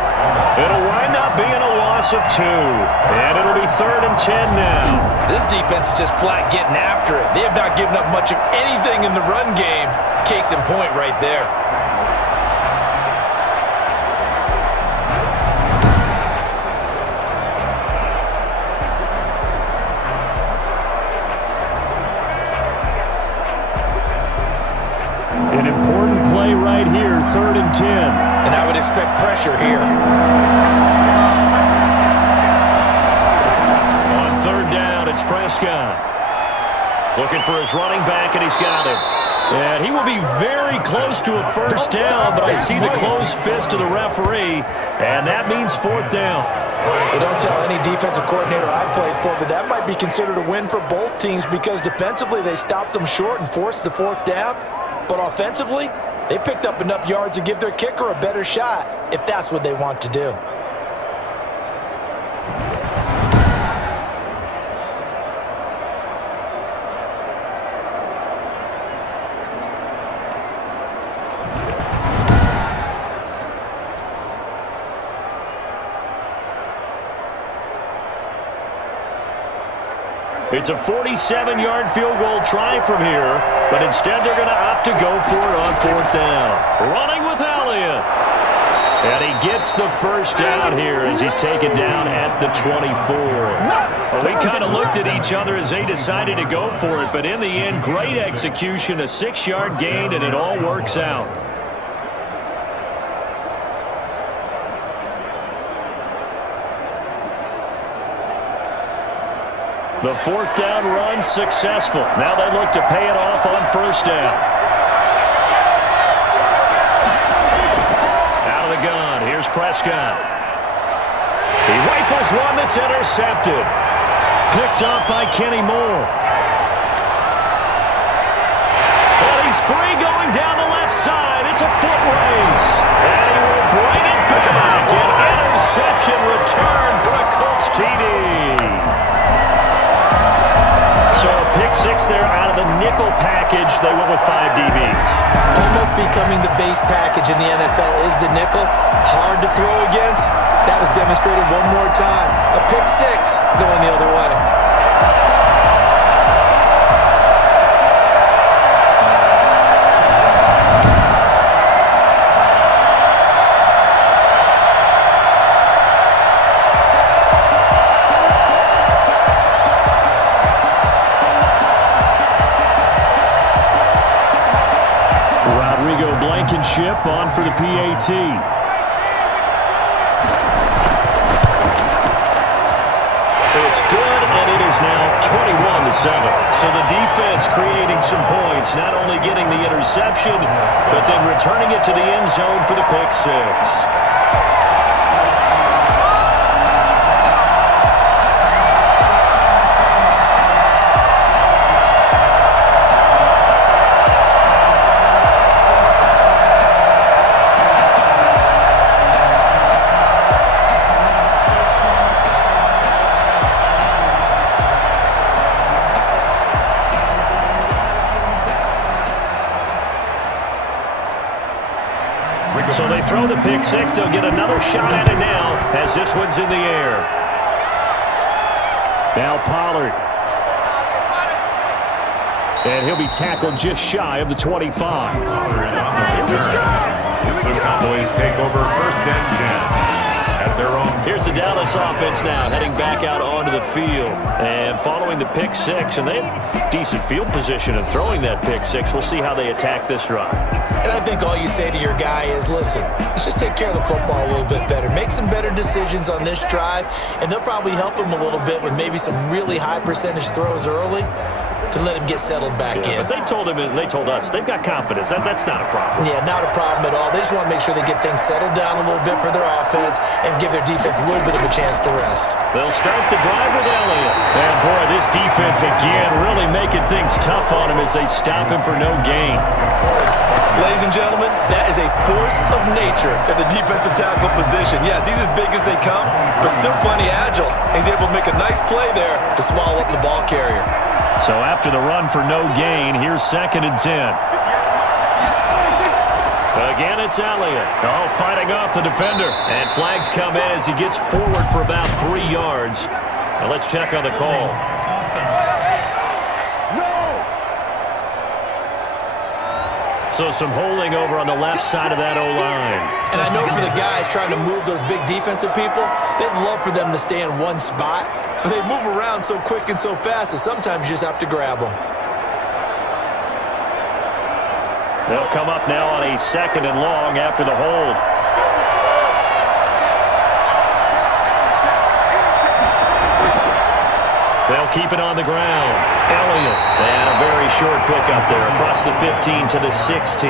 It'll wind up being a loss of 2, and it'll be 3rd and 10 now. This defense is just flat getting after it. They have not given up much of anything in the run game. Case in point right there. An important play right here, 3rd and 10. And I would expect pressure here. On 3rd down, it's Prescott. Looking for his running back, and he's got him. And he will be very close to a first down, but I see the closed fist of the referee, and that means 4th down. Well, don't tell any defensive coordinator I played for, but that might be considered a win for both teams because defensively they stopped them short and forced the 4th down. But offensively, they picked up enough yards to give their kicker a better shot if that's what they want to do. It's a 47-yard field goal try from here, but instead they're going to opt to go for it on 4th down. Running with Elliott. And he gets the first down here as he's taken down at the 24. Well, we kind of looked at each other as they decided to go for it, but in the end, great execution, a 6-yard gain, and it all works out. The 4th down run successful. Now they look to pay it off on first down. Out of the gun, here's Prescott. He rifles one that's intercepted. Picked up by Kenny Moore. Well, he's free going down the left side. It's a foot race. And he will bring it back. An interception return for a Colts TD. So a pick-6 there out of the nickel package. They went with 5 DBs. Almost becoming the base package in the NFL is the nickel. Hard to throw against. That was demonstrated one more time. A pick-6 going the other way. Blankenship on for the PAT. It's good, and it is now 21-7. So the defense creating some points, not only getting the interception, but then returning it to the end zone for the pick-6. So they throw the pick-6. They'll get another shot at it now as this one's in the air. Now Pollard. And he'll be tackled just shy of the 25. The Cowboys take over 1st and 10. at their own. Here's the Dallas offense now, heading back out onto the field. And following the pick six, and they have decent field position in throwing that pick six. We'll see how they attack this drive. And I think all you say to your guy is, listen, let's just take care of the football a little bit better. Make some better decisions on this drive, and they'll probably help him a little bit with maybe some really high percentage throws early to let him get settled back in. But they told him, and they told us, they've got confidence. That's not a problem. Yeah, not a problem at all. They just want to make sure they get things settled down a little bit for their offense and give their defense a little bit of a chance to rest. They'll start the drive with Elliott. And, boy, this defense, again, really making things tough on him as they stop him for no gain. Ladies and gentlemen, that is a force of nature at the defensive tackle position. Yes, he's as big as they come, but still plenty agile. He's able to make a nice play there to small up the ball carrier. So after the run for no gain, here's 2nd and 10. Again, it's Elliott. Oh, fighting off the defender. And flags come in as he gets forward for about 3 yards. Now let's check on the call. So some holding over on the left side of that O-line. And I know for the guys trying to move those big defensive people, they'd love for them to stay in one spot. But they move around so quick and so fast that sometimes you just have to grab them. They'll come up now on a 2nd and long after the hold. They'll keep it on the ground. Elliott. And a very short pickup there across the 15 to the 16.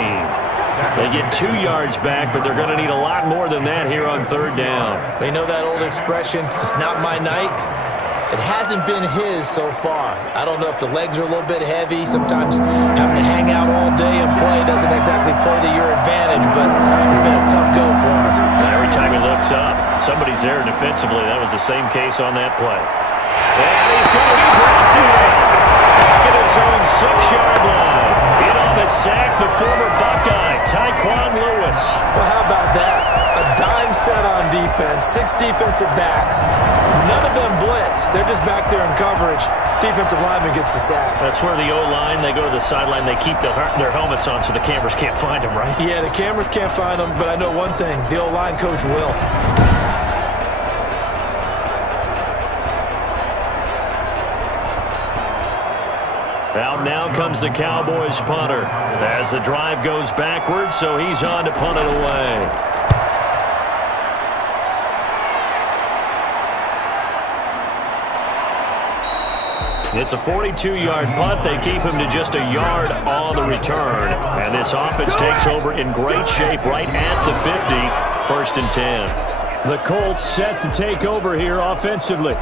They get 2 yards back, but they're going to need a lot more than that here on 3rd down. They know that old expression, it's not my night. It hasn't been his so far. I don't know if the legs are a little bit heavy. Sometimes having to hang out all day and play doesn't exactly play to your advantage, but it's been a tough go for him. Every time he looks up, somebody's there defensively. That was the same case on that play. And he's going to be brought down back at his own 6-yard line. In on the sack, the former Buckeye, Tyquan Lewis. Well, how about that? A dime set on defense, 6 defensive backs. None of them blitz. They're just back there in coverage. Defensive lineman gets the sack. That's where the O-line, they go to the sideline, they keep their helmets on so the cameras can't find them, right? Yeah, the cameras can't find them, but I know one thing. The O-line coach will. Out now comes the Cowboys punter as the drive goes backwards, so he's on to punt it away. It's a 42-yard punt. They keep him to just a yard on the return. And this offense takes over in great shape right at the 50. 1st and 10. The Colts set to take over here offensively.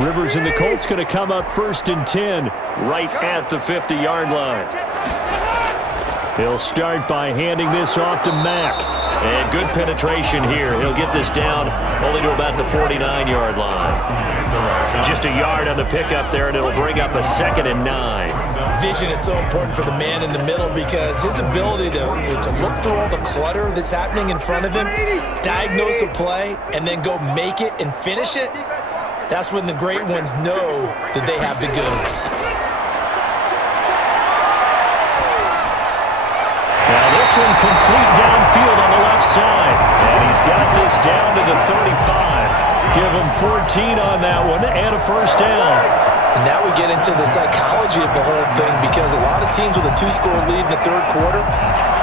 Rivers and the Colts going to come up 1st and 10 right at the 50-yard line. He'll start by handing this off to Mack. And good penetration here. He'll get this down only to about the 49-yard line. Just a yard on the pickup there, and it'll bring up a 2nd and 9. Vision is so important for the man in the middle because his ability to look through all the clutter that's happening in front of him, diagnose a play, and then go make it and finish it, that's when the great ones know that they have the goods. Now this one complete downfield on the left side. And he's got this down to the 35. Give him 14 on that one and a 1st down. And now we get into the psychology of the whole thing because a lot of teams with a 2-score lead in the 3rd quarter,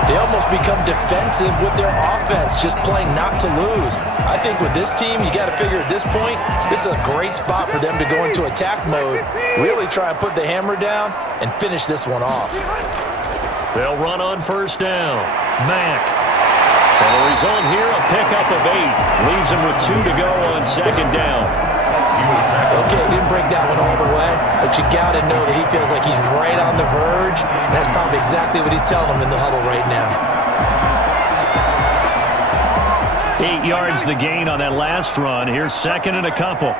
they almost become defensive with their offense, just playing not to lose. I think with this team, you got to figure at this point, this is a great spot for them to go into attack mode, really try and put the hammer down and finish this one off. They'll run on 1st down. Mack. And the result here, a pickup of 8. Leaves him with 2 to go on 2nd down. Okay, he didn't break that one all the way, but you got to know that he feels like he's right on the verge, and that's probably exactly what he's telling them in the huddle right now. 8 yards the gain on that last run. Here's 2nd and a couple.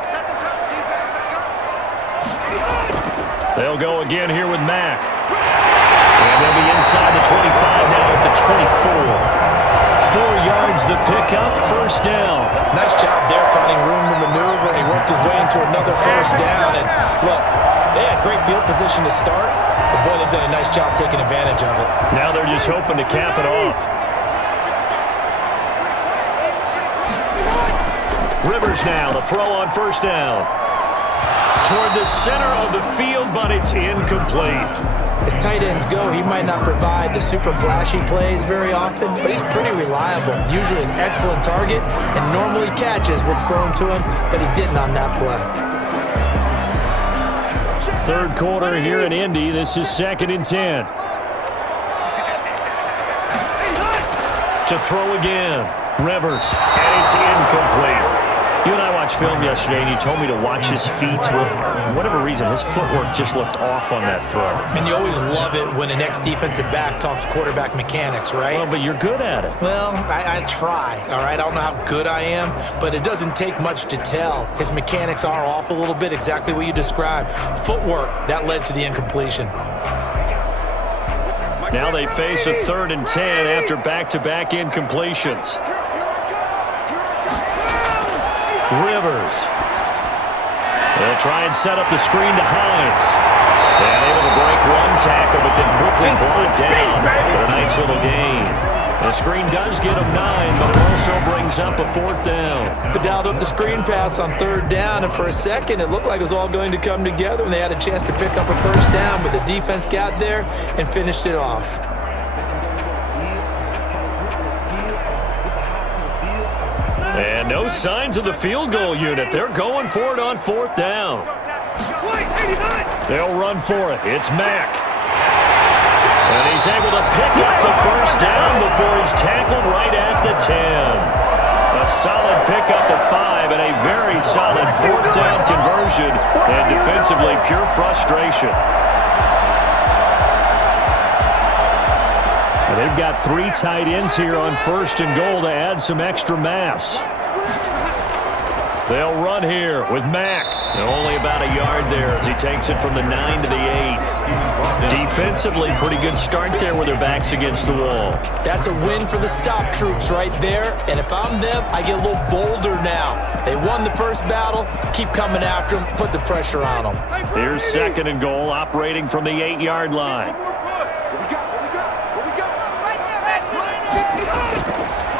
They'll go again here with Mack. And they'll be inside the 25 now at the 24. 4 yards the pickup, first down. Nice job there finding room to maneuver, and he worked his way into another first down. And look, they had great field position to start, but boy, they've done a nice job taking advantage of it. Now they're just hoping to cap it off. Rivers now, the throw on first down. Toward the center of the field, but it's incomplete. As tight ends go, he might not provide the super flashy plays very often, but he's pretty reliable. Usually an excellent target and normally catches what's thrown to him, but he didn't on that play. Third quarter here in Indy. This is 2nd and 10. To throw again. Rivers, and it's incomplete. You and I watched film yesterday, and you told me to watch his feet. For whatever reason, his footwork just looked off on that throw. And you always love it when an ex-defensive back talks quarterback mechanics, right? Well, but you're good at it. Well, I try, all right? I don't know how good I am, but it doesn't take much to tell. His mechanics are off a little bit, exactly what you described. Footwork, that led to the incompletion. Now they face a 3rd and 10 after back-to-back incompletions. Rivers. They'll try and set up the screen to Hines. And able to break one tackle, but then quickly brought down for a nice little gain. The screen does get him 9, but it also brings up a 4th down. They dialed up the screen pass on 3rd down, and for a second, it looked like it was all going to come together, and they had a chance to pick up a first down, but the defense got there and finished it off. And no signs of the field goal unit. They're going for it on 4th down. They'll run for it. It's Mack. And he's able to pick up the first down before he's tackled right at the 10. A solid pickup of 5 and a very solid 4th down conversion. And defensively, pure frustration. And they've got 3 tight ends here on 1st and goal to add some extra mass. They'll run here with Mack. And only about a yard there as he takes it from the 9 to the 8. Defensively, pretty good start there with their backs against the wall. That's a win for the stop troops right there. And if I'm them, I get a little bolder now. They won the first battle. Keep coming after them. Put the pressure on them. Here's 2nd and goal, operating from the 8-yard line.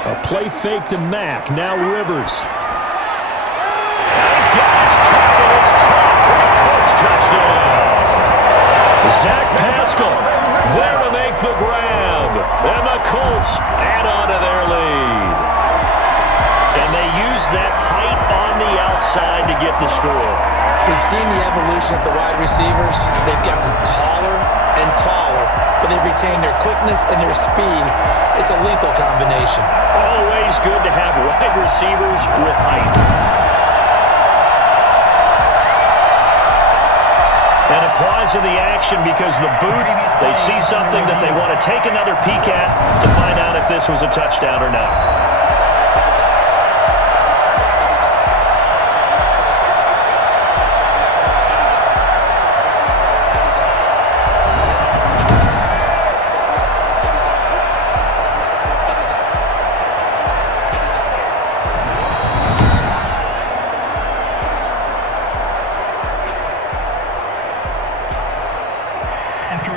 A play fake to Mack. Now Rivers. He's got his track, and it's caught for a Colts touchdown. Zach Pascal there to make the grab. And the Colts add on to their lead. And they use that height on the outside to get the score. We've seen the evolution of the wide receivers. They've gotten taller and taller, but they've retained their quickness and their speed. It's a lethal combination. Always good to have wide receivers with height. And applause in the action because the booth, they see something that they want to take another peek at to find out if this was a touchdown or not.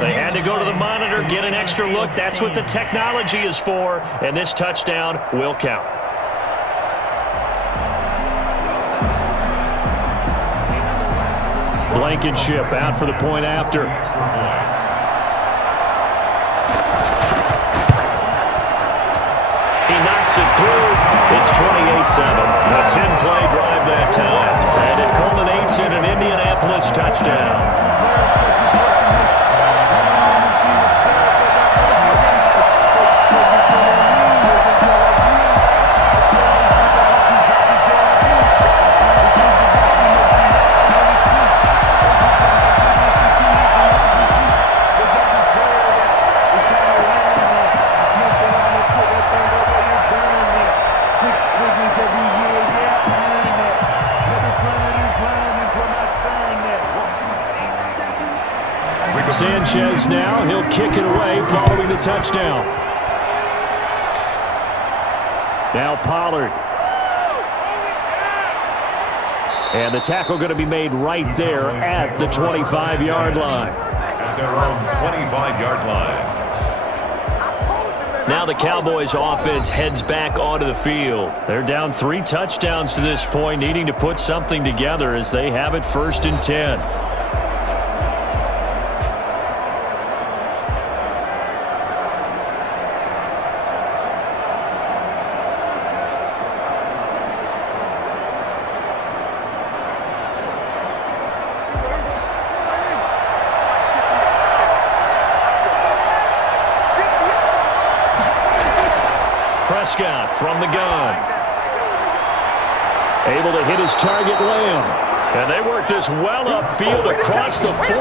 They had to go to the monitor, get an extra look. That's what the technology is for, and this touchdown will count. Blankenship out for the point after. He knocks it through. It's 28-7. A 10-play drive that time. And it culminates in an Indianapolis touchdown. Sanchez now, he'll kick it away following the touchdown. Now Pollard. And the tackle going to be made right there at the 25-yard line. At their own 25-yard line. Now the Cowboys offense heads back onto the field. They're down 3 touchdowns to this point, needing to put something together as they have it 1st and 10. Prescott from the gun. Able to hit his target, Lamb. And they work this well upfield across the 45.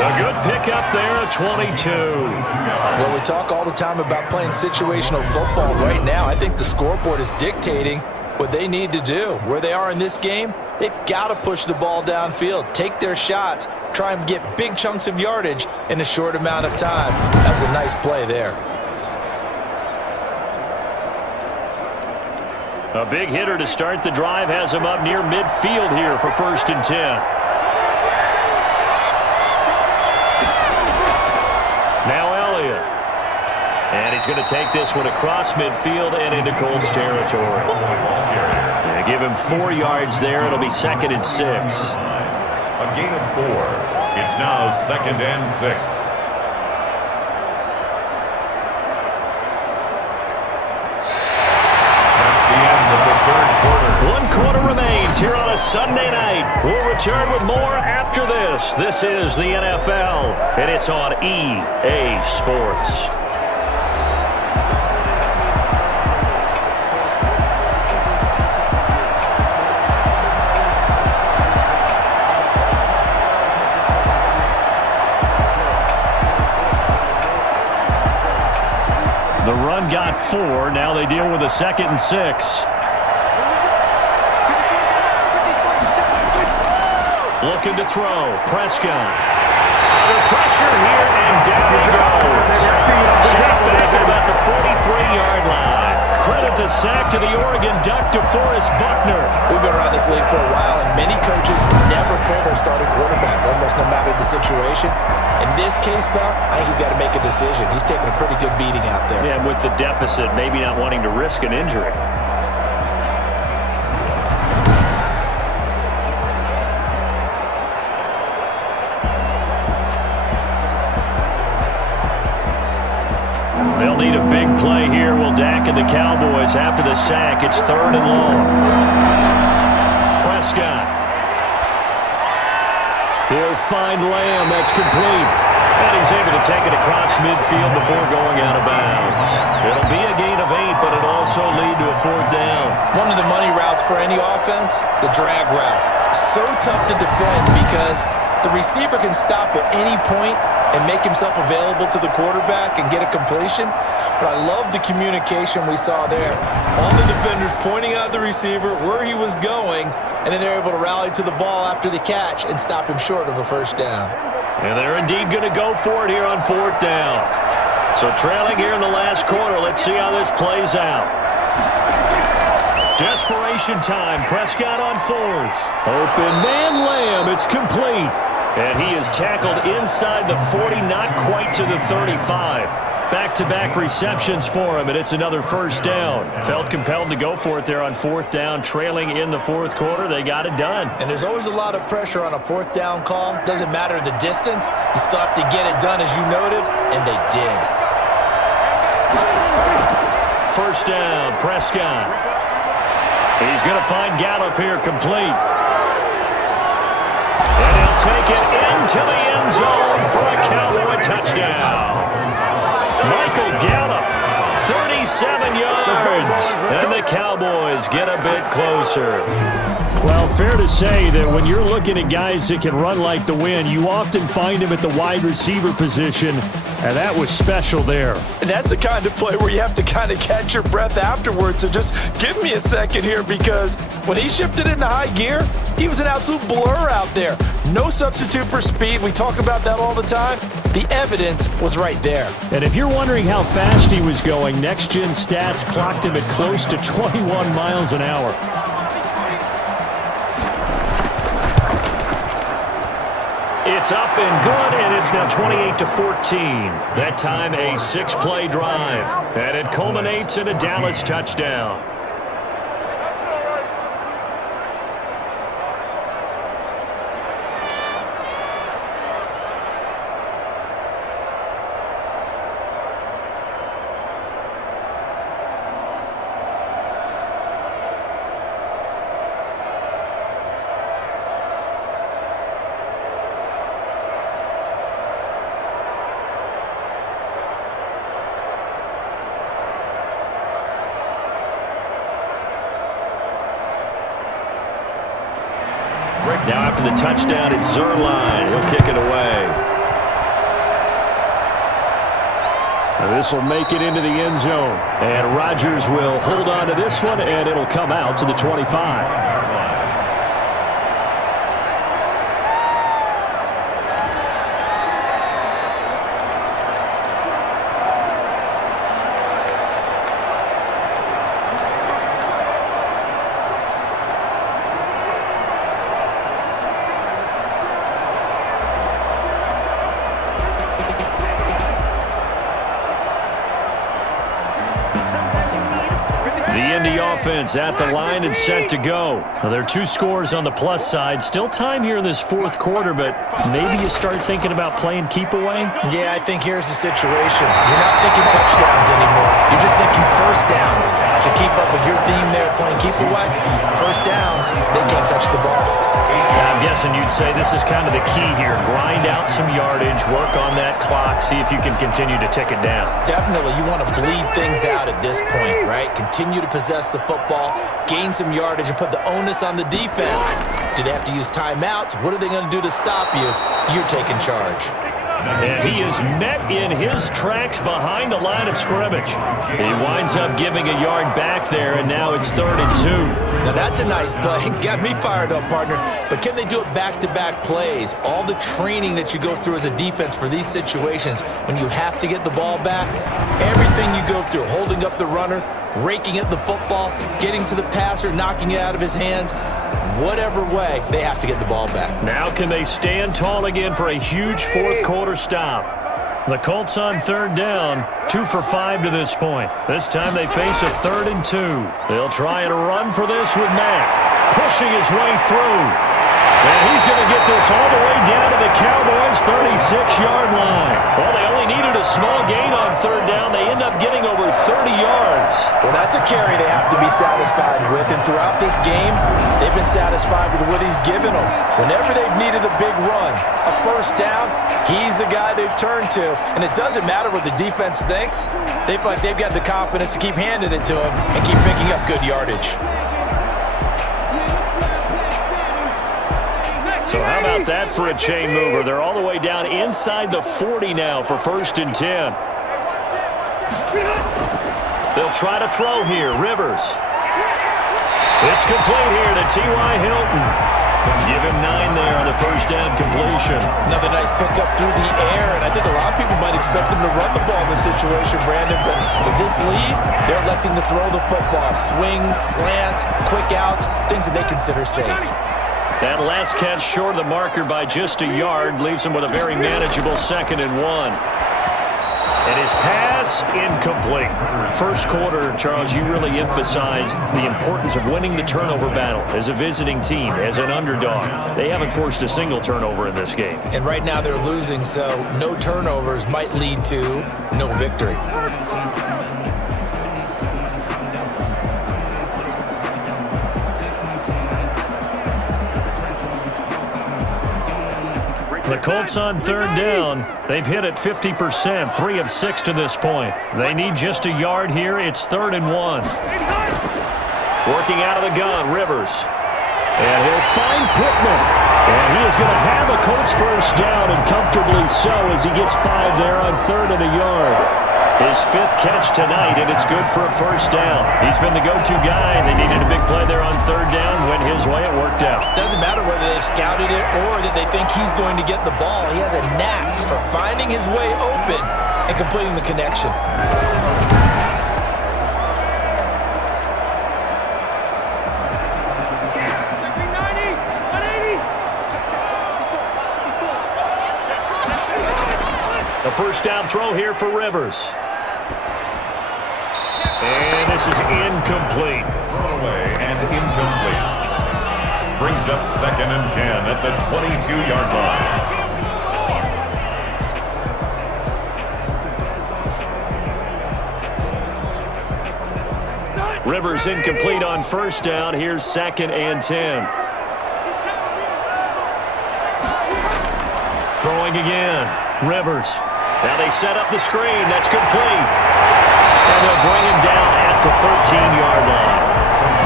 A good pickup there at 22. Well, we talk all the time about playing situational football. Right now, I think the scoreboard is dictating what they need to do. Where they are in this game, they've got to push the ball downfield, take their shots, try and get big chunks of yardage in a short amount of time. That was a nice play there. A big hitter to start the drive has him up near midfield here for 1st and 10. Now Elliott. And he's going to take this one across midfield and into Colts territory. They give him 4 yards there. It'll be 2nd and 6. A gain of 4. It's now 2nd and 6. Here on a Sunday night. We'll return with more after this. This is the NFL, and it's on EA Sports. The run got 4. Now they deal with a 2nd and 6. Looking to throw. Prescott. Under pressure here, and down he goes. Sacked back at about the 43-yard line. Credit the sack to the Oregon Duck, DeForest Buckner. We've been around this league for a while, and many coaches never pull their starting quarterback, almost no matter the situation. In this case, though, I think he's got to make a decision. He's taking a pretty good beating out there. Yeah, and with the deficit, maybe not wanting to risk an injury. They'll need a big play here. Will Dak and the Cowboys after the sack. It's 3rd and long. Prescott. He'll find Lamb. That's complete. And he's able to take it across midfield before going out of bounds. It'll be a gain of 8, but it'll also lead to a 4th down. One of the money routes for any offense, the drag route. So tough to defend because the receiver can stop at any point and make himself available to the quarterback and get a completion. But I love the communication we saw there. All the defenders pointing out the receiver, where he was going, and then they're able to rally to the ball after the catch and stop him short of a 1st down. And they're indeed going to go for it here on 4th down. So trailing here in the last quarter, let's see how this plays out. Desperation time. Prescott on 4th. Open man Lamb. It's complete. And he is tackled inside the 40, not quite to the 35. Back-to-back receptions for him, and it's another 1st down. Felt compelled to go for it there on 4th down, trailing in the 4th quarter. They got it done. And there's always a lot of pressure on a 4th down call. Doesn't matter the distance. You still have to get it done, as you noted, and they did. 1st down, Prescott. He's going to find Gallup here complete. And he'll take it into the end zone for a Cowboy touchdown. Michael Gallup, 37 yards, and the Cowboys get a bit closer. Well, fair to say that when you're looking at guys that can run like the wind, you often find them at the wide receiver position, and that was special there. And that's the kind of play where you have to kind of catch your breath afterwards. So just give me a second here, because when he shifted into high gear, he was an absolute blur out there. No substitute for speed. We talk about that all the time. The evidence was right there. And if you're wondering how fast he was going, next-gen stats clocked him at close to 21 miles an hour. It's up and good, and it's now 28-14. That time a 6-play drive, and it culminates in a Dallas touchdown. Now after the touchdown, it's Zerline. He'll kick it away. This will make it into the end zone. And Rodgers will hold on to this one, and it'll come out to the 25. Offense at the line and set to go. Now, there are 2 scores on the plus side. Still time here in this 4th quarter, but maybe you start thinking about playing keep away? Yeah, I think here's the situation. You're not thinking touchdowns anymore. You're just thinking first downs. To keep up with your theme there, playing keep away, first downs, they can't touch the ball. Yeah, I'm guessing you'd say this is kind of the key here. Grind out some yardage, work on that clock, see if you can continue to tick it down. Definitely. You want to bleed things out at this point, right? Continue to possess the football, gain some yardage, and put the onus on the defense. Do they have to use timeouts? What are they going to do to stop you? You're taking charge. And he is met in his tracks behind the line of scrimmage. He winds up giving a yard back there, and now it's 3rd and 2. Now that's a nice play. Got me fired up, partner. But can they do it back-to-back plays? All the training that you go through as a defense for these situations, when you have to get the ball back, everything you go through, holding up the runner, raking at the football, getting to the passer, knocking it out of his hands, whatever way, they have to get the ball back. Now can they stand tall again for a huge 4th quarter stop? The Colts on 3rd down, 2 for 5 to this point. This time they face a 3rd and 2. They'll try and run for this with Mack, pushing his way through. And he's going to get this all the way down to the Cowboys' 36-yard line. Well, they only needed a small gain on 3rd down. They end up getting over 30 yards. Well, that's a carry they have to be satisfied with. And throughout this game, they've been satisfied with what he's given them. Whenever they've needed a big run, a first down, he's the guy they've turned to. And it doesn't matter what the defense thinks. They feel like they've got the confidence to keep handing it to him and keep picking up good yardage. So how about that for a chain mover? They're all the way down inside the 40 now for 1st and 10. They'll try to throw here. Rivers. It's complete here to T.Y. Hilton. Give him 9 there on the first down completion. Another nice pickup through the air, and I think a lot of people might expect them to run the ball in this situation, Brandon, but with this lead, they're electing to throw the football. Swings, slants, quick outs, things that they consider safe. That last catch short of the marker by just a yard leaves him with a very manageable 2nd and 1. And his pass incomplete. First quarter, Charles, you really emphasized the importance of winning the turnover battle as a visiting team, as an underdog. They haven't forced a single turnover in this game. And right now they're losing, so no turnovers might lead to no victory. The Colts on 3rd down. They've hit it 50%, 3 of 6 to this point. They need just a yard here. It's 3rd and 1. Working out of the gun, Rivers. And he'll find Pittman. And he is going to have a Colts first down, and comfortably so, as he gets 5 there on 3rd and a yard. His 5th catch tonight, and it's good for a first down. He's been the go-to guy. They needed a big play there on 3rd down. Went his way. It worked out. Doesn't matter whether they they've scouted it or that they think he's going to get the ball. He has a knack for finding his way open and completing the connection. The first down throw here for Rivers. And this is incomplete. Throwaway and incomplete. Brings up 2nd and 10 at the 22-yard line. Rivers incomplete on first down. Here's 2nd and 10. Throwing again. Rivers. Now they set up the screen. That's complete. And they'll bring him down at the 13-yard line.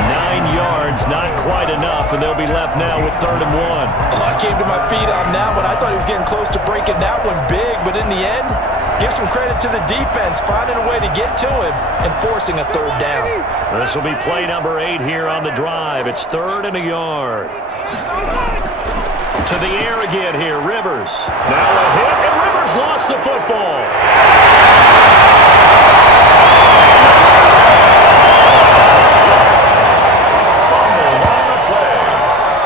9 yards, not quite enough, and they'll be left now with 3rd and 1. Oh, I came to my feet on that one. I thought he was getting close to breaking that one big, but in the end, give some credit to the defense, finding a way to get to him and forcing a 3rd down. This will be play number 8 here on the drive. It's 3rd and a yard. To the air again here, Rivers. Now a hit, and Rivers lost the football.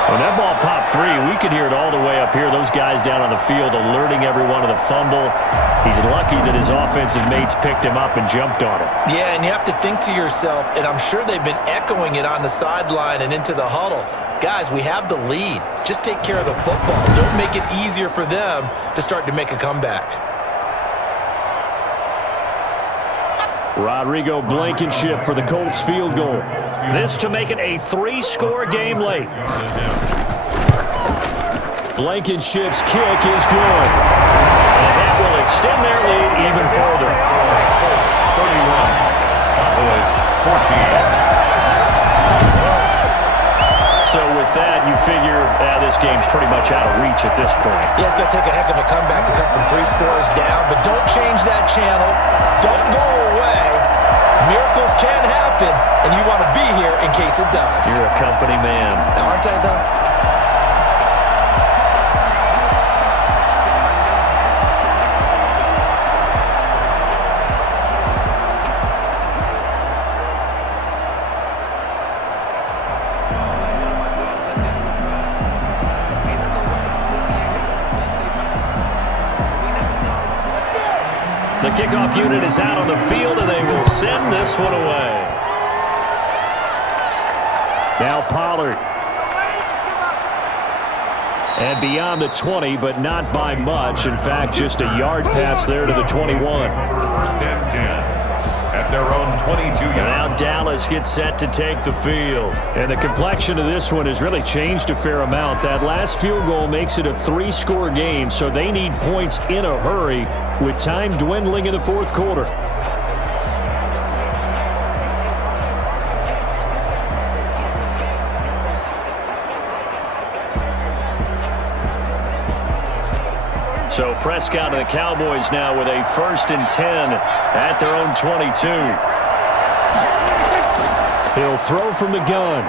When that ball popped free, we could hear it all the way up here. Those guys down on the field alerting everyone of the fumble. He's lucky that his offensive mates picked him up and jumped on it. Yeah, and you have to think to yourself, and I'm sure they've been echoing it on the sideline and into the huddle. Guys, we have the lead. Just take care of the football. Don't make it easier for them to start to make a comeback. Rodrigo Blankenship for the Colts field goal. This to make it a 3-score game late. Blankenship's kick is good. And that will extend their lead even further. 31. Cowboys 14. So with that, you figure this game's pretty much out of reach at this point. Yeah, it's going to take a heck of a comeback to come from 3 scores down, but don't change that channel. Don't go away. Miracles can happen, and you want to be here in case it does. You're a company man. Now, aren't I, though? The kickoff unit is out on the field, and they will send this one away. Now Pollard. And beyond the 20, but not by much. In fact, just a yard pass there to the 21. 1st and 10. At their own 22-yard. Now Dallas gets set to take the field. And the complexion of this one has really changed a fair amount. That last field goal makes it a 3-score game, so they need points in a hurry with time dwindling in the 4th quarter. So Prescott and the Cowboys now with a 1st and 10 at their own 22. He'll throw from the gun.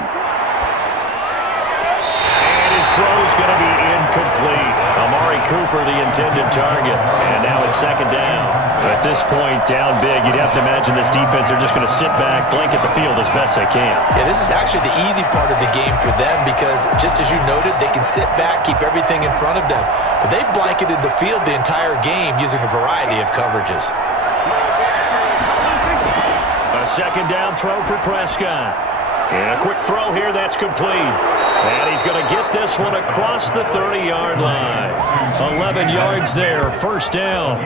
And his throw is going to be incomplete. Amari Cooper, the intended target. And now it's 2nd down. At this point, down big, you'd have to imagine this defense, they're just going to sit back, blanket the field as best they can. Yeah, this is actually the easy part of the game for them because, just as you noted, they can sit back, keep everything in front of them. But they've blanketed the field the entire game using a variety of coverages. A 2nd down throw for Prescott. And a quick throw here, that's complete. And he's going to get this one across the 30-yard line. 11 yards there, 1st down.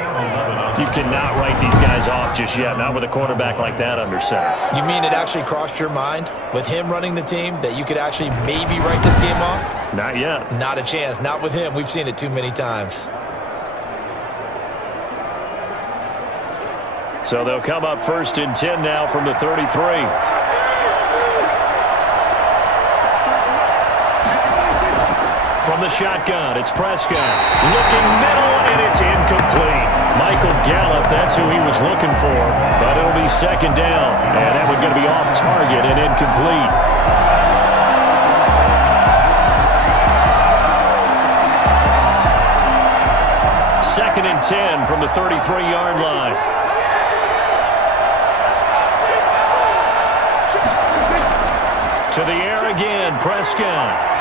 You cannot write these guys off just yet, not with a quarterback like that under center. You mean it actually crossed your mind with him running the team that you could actually maybe write this game off? Not yet. Not a chance. Not with him. We've seen it too many times. So they'll come up 1st and 10 now from the 33. From the shotgun, it's Prescott. Looking middle, and it's incomplete. Michael Gallup, that's who he was looking for. But it'll be 2nd down. And that one's going to be off target and incomplete. 2nd and 10 from the 33-yard line. To the air again, Prescott.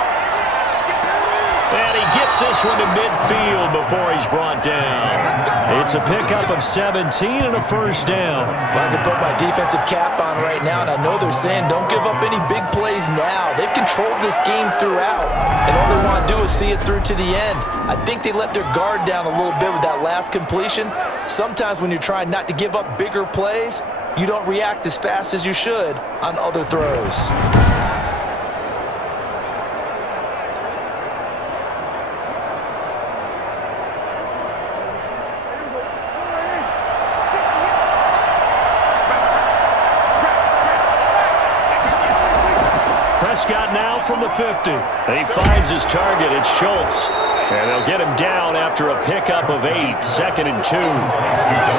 And he gets this one to midfield before he's brought down. It's a pickup of 17 and a first down. I can put my defensive cap on right now, and I know they're saying don't give up any big plays now. They've controlled this game throughout, and all they want to do is see it through to the end. I think they let their guard down a little bit with that last completion. Sometimes when you're trying not to give up bigger plays, you don't react as fast as you should on other throws. Prescott now from the 50. He finds his target. It's Schultz. And they'll get him down after a pickup of 8. 2nd and 2.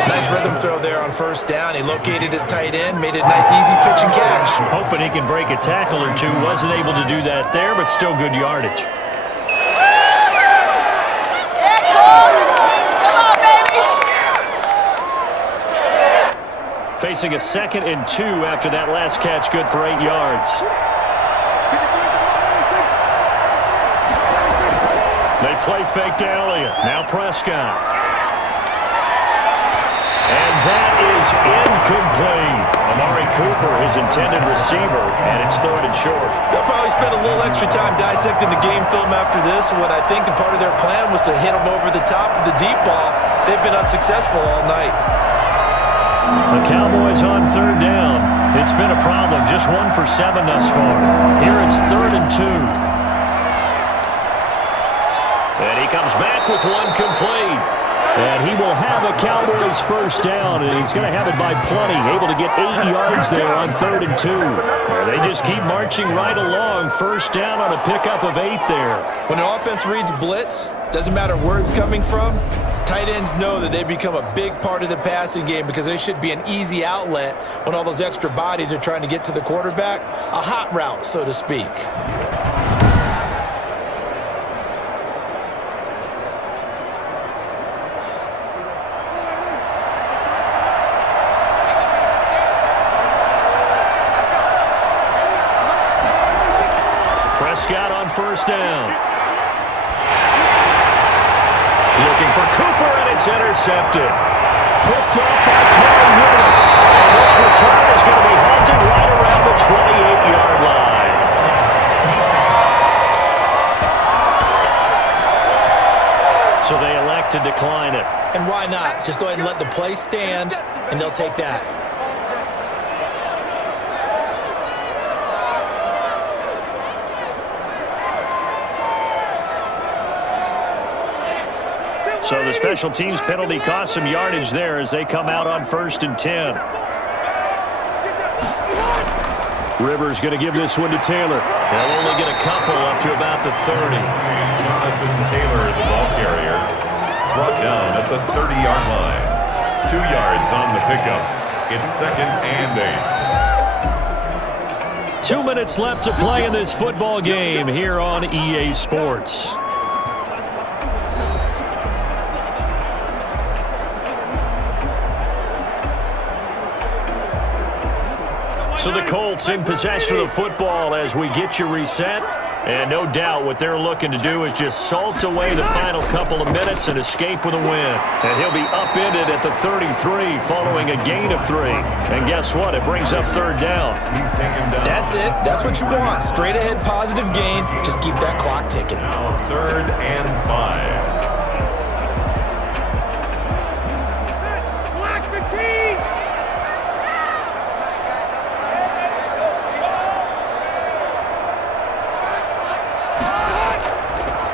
Nice rhythm throw there on first down. He located his tight end, made it a nice easy pitch and catch. Hoping he can break a tackle or two. Wasn't able to do that there, but still good yardage. Facing a 2nd and 2 after that last catch, good for 8 yards. They play fake to Elliott. Now Prescott. And that is incomplete. Amari Cooper, his intended receiver, and it's 3rd and short. They'll probably spend a little extra time dissecting the game film after this when I think the part of their plan was to hit them over the top of the deep ball. They've been unsuccessful all night. The Cowboys on 3rd down. It's been a problem. Just 1 for 7 thus far. Here it's 3rd and 2. And he comes back with one complete. And he will have a Cowboys first down, and he's going to have it by plenty. Able to get 8 yards there on 3rd and 2. They just keep marching right along. First down on a pickup of 8 there. When an offense reads blitz, doesn't matter where it's coming from, tight ends know that they become a big part of the passing game because they should be an easy outlet when all those extra bodies are trying to get to the quarterback. A hot route, so to speak. Prescott on first down. Looking for Cooper, and it's intercepted. Picked up by Carl Lewis. And this return is going to be halted right around the 28-yard line. So they elect to decline it. And why not? Just go ahead and let the play stand, and they'll take that. So the special teams penalty cost some yardage there as they come out on 1st and 10. Rivers going to give this one to Taylor. They'll only get a couple up to about the 30. Jonathan Taylor, the ball carrier, brought down at the 30-yard line. 2 yards on the pickup. It's 2nd and 8. 2 minutes left to play in this football game here on EA Sports. So the Colts in possession of the football as we get you reset. And no doubt what they're looking to do is just salt away the final couple of minutes and escape with a win. And he'll be upended at the 33 following a gain of 3. And guess what? It brings up 3rd down. He's taken down. That's it. That's what you want. Straight ahead positive gain. Just keep that clock ticking. Now 3rd and 5.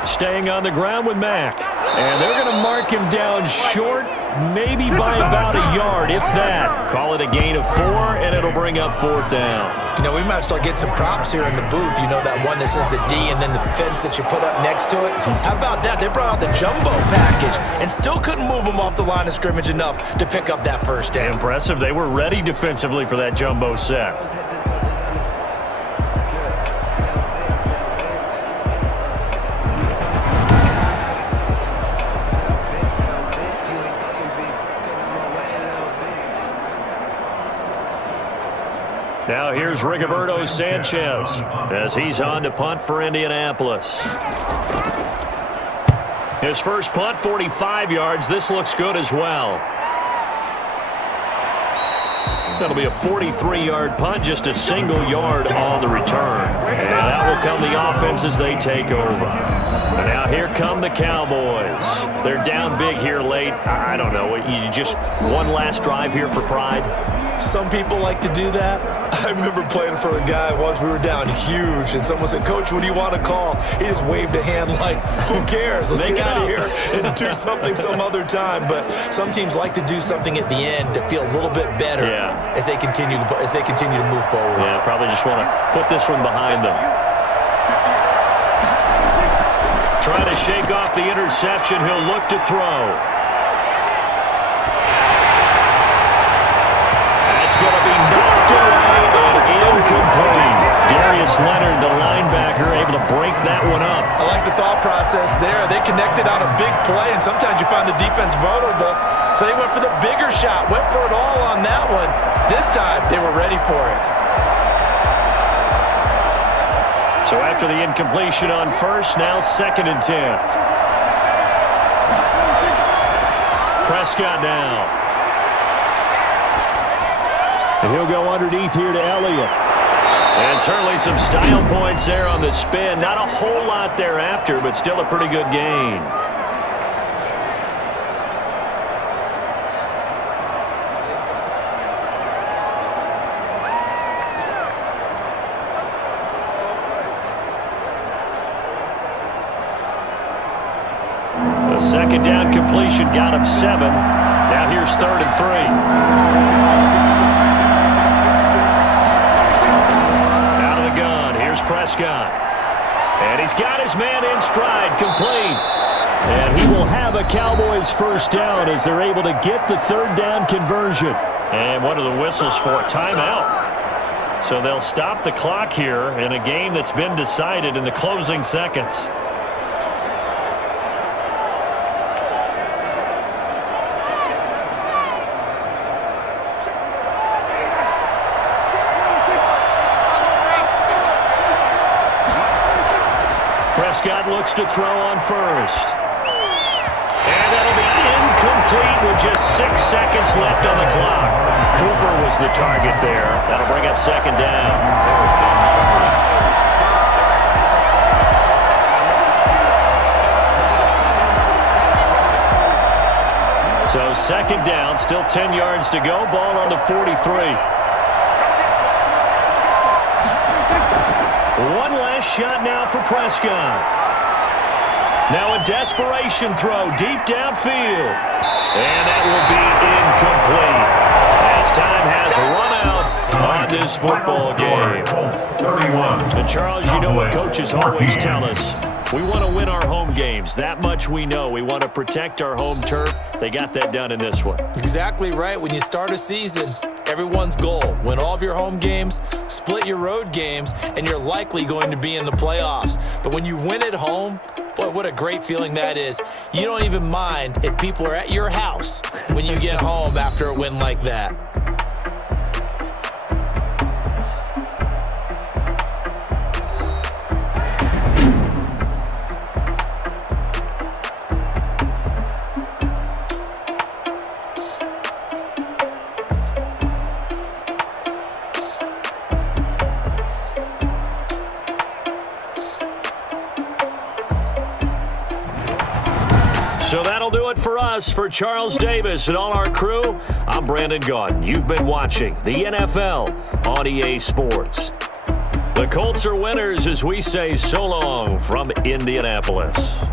Staying on the ground with Mack. And they're going to mark him down short, maybe by about a yard, if that. Call it a gain of 4, and it'll bring up 4th down. You know, we might start getting some props here in the booth. You know, that one that says the D and then the fence that you put up next to it? How about that? They brought out the jumbo package and still couldn't move them off the line of scrimmage enough to pick up that first down. Impressive. They were ready defensively for that jumbo set. Now here's Rigoberto Sanchez as he's on to punt for Indianapolis. His first punt, 45 yards. This looks good as well. That'll be a 43-yard punt, just a single yard on the return. And that will come the offense as they take over. And now here come the Cowboys. They're down big here late. I don't know. You just one last drive here for pride? Some people like to do that. I remember playing for a guy once. We were down huge, and someone said, "Coach, what do you want to call?" He just waved a hand like, "Who cares? Let's get out of here and do something some other time." But some teams like to do something at the end to feel a little bit better as they continue to move forward. Yeah, probably just want to put this one behind them. Trying to shake off the interception. He'll look to throw. That's going to be knocked away and incomplete. Darius Leonard, the linebacker, able to break that one up. I like the thought process there. They connected on a big play, and sometimes you find the defense vulnerable. So they went for the bigger shot, went for it all on that one. This time, they were ready for it. So after the incompletion on first, now 2nd and 10. Prescott now. And he'll go underneath here to Elliott. And certainly some style points there on the spin. Not a whole lot thereafter, but still a pretty good gain. A 2nd down completion got him 7. Now here's 3rd and 3. Prescott. And he's got his man in stride, complete. And he will have a Cowboys first down as they're able to get the 3rd down conversion. And one of the whistles for a timeout. So they'll stop the clock here in a game that's been decided in the closing seconds. Prescott looks to throw on first. And that'll be incomplete with just 6 seconds left on the clock. Cooper was the target there. That'll bring up 2nd down. So 2nd down, still 10 yards to go. Ball on the 43. One last shot now for Prescott. Now a desperation throw deep downfield. And that will be incomplete as time has run out on this football game. And Charles, you know what coaches always tell us. We want to win our home games. That much we know. We want to protect our home turf. They got that done in this one. Exactly right. When you start a season, everyone's goal, win all of your home games, split your road games, and you're likely going to be in the playoffs. But when you win at home, boy, what a great feeling that is. You don't even mind if people are at your house when you get home after a win like that. So that'll do it for us. For Charles Davis and all our crew, I'm Brandon Gaudin. You've been watching the NFL on EA Sports. The Colts are winners as we say so long from Indianapolis.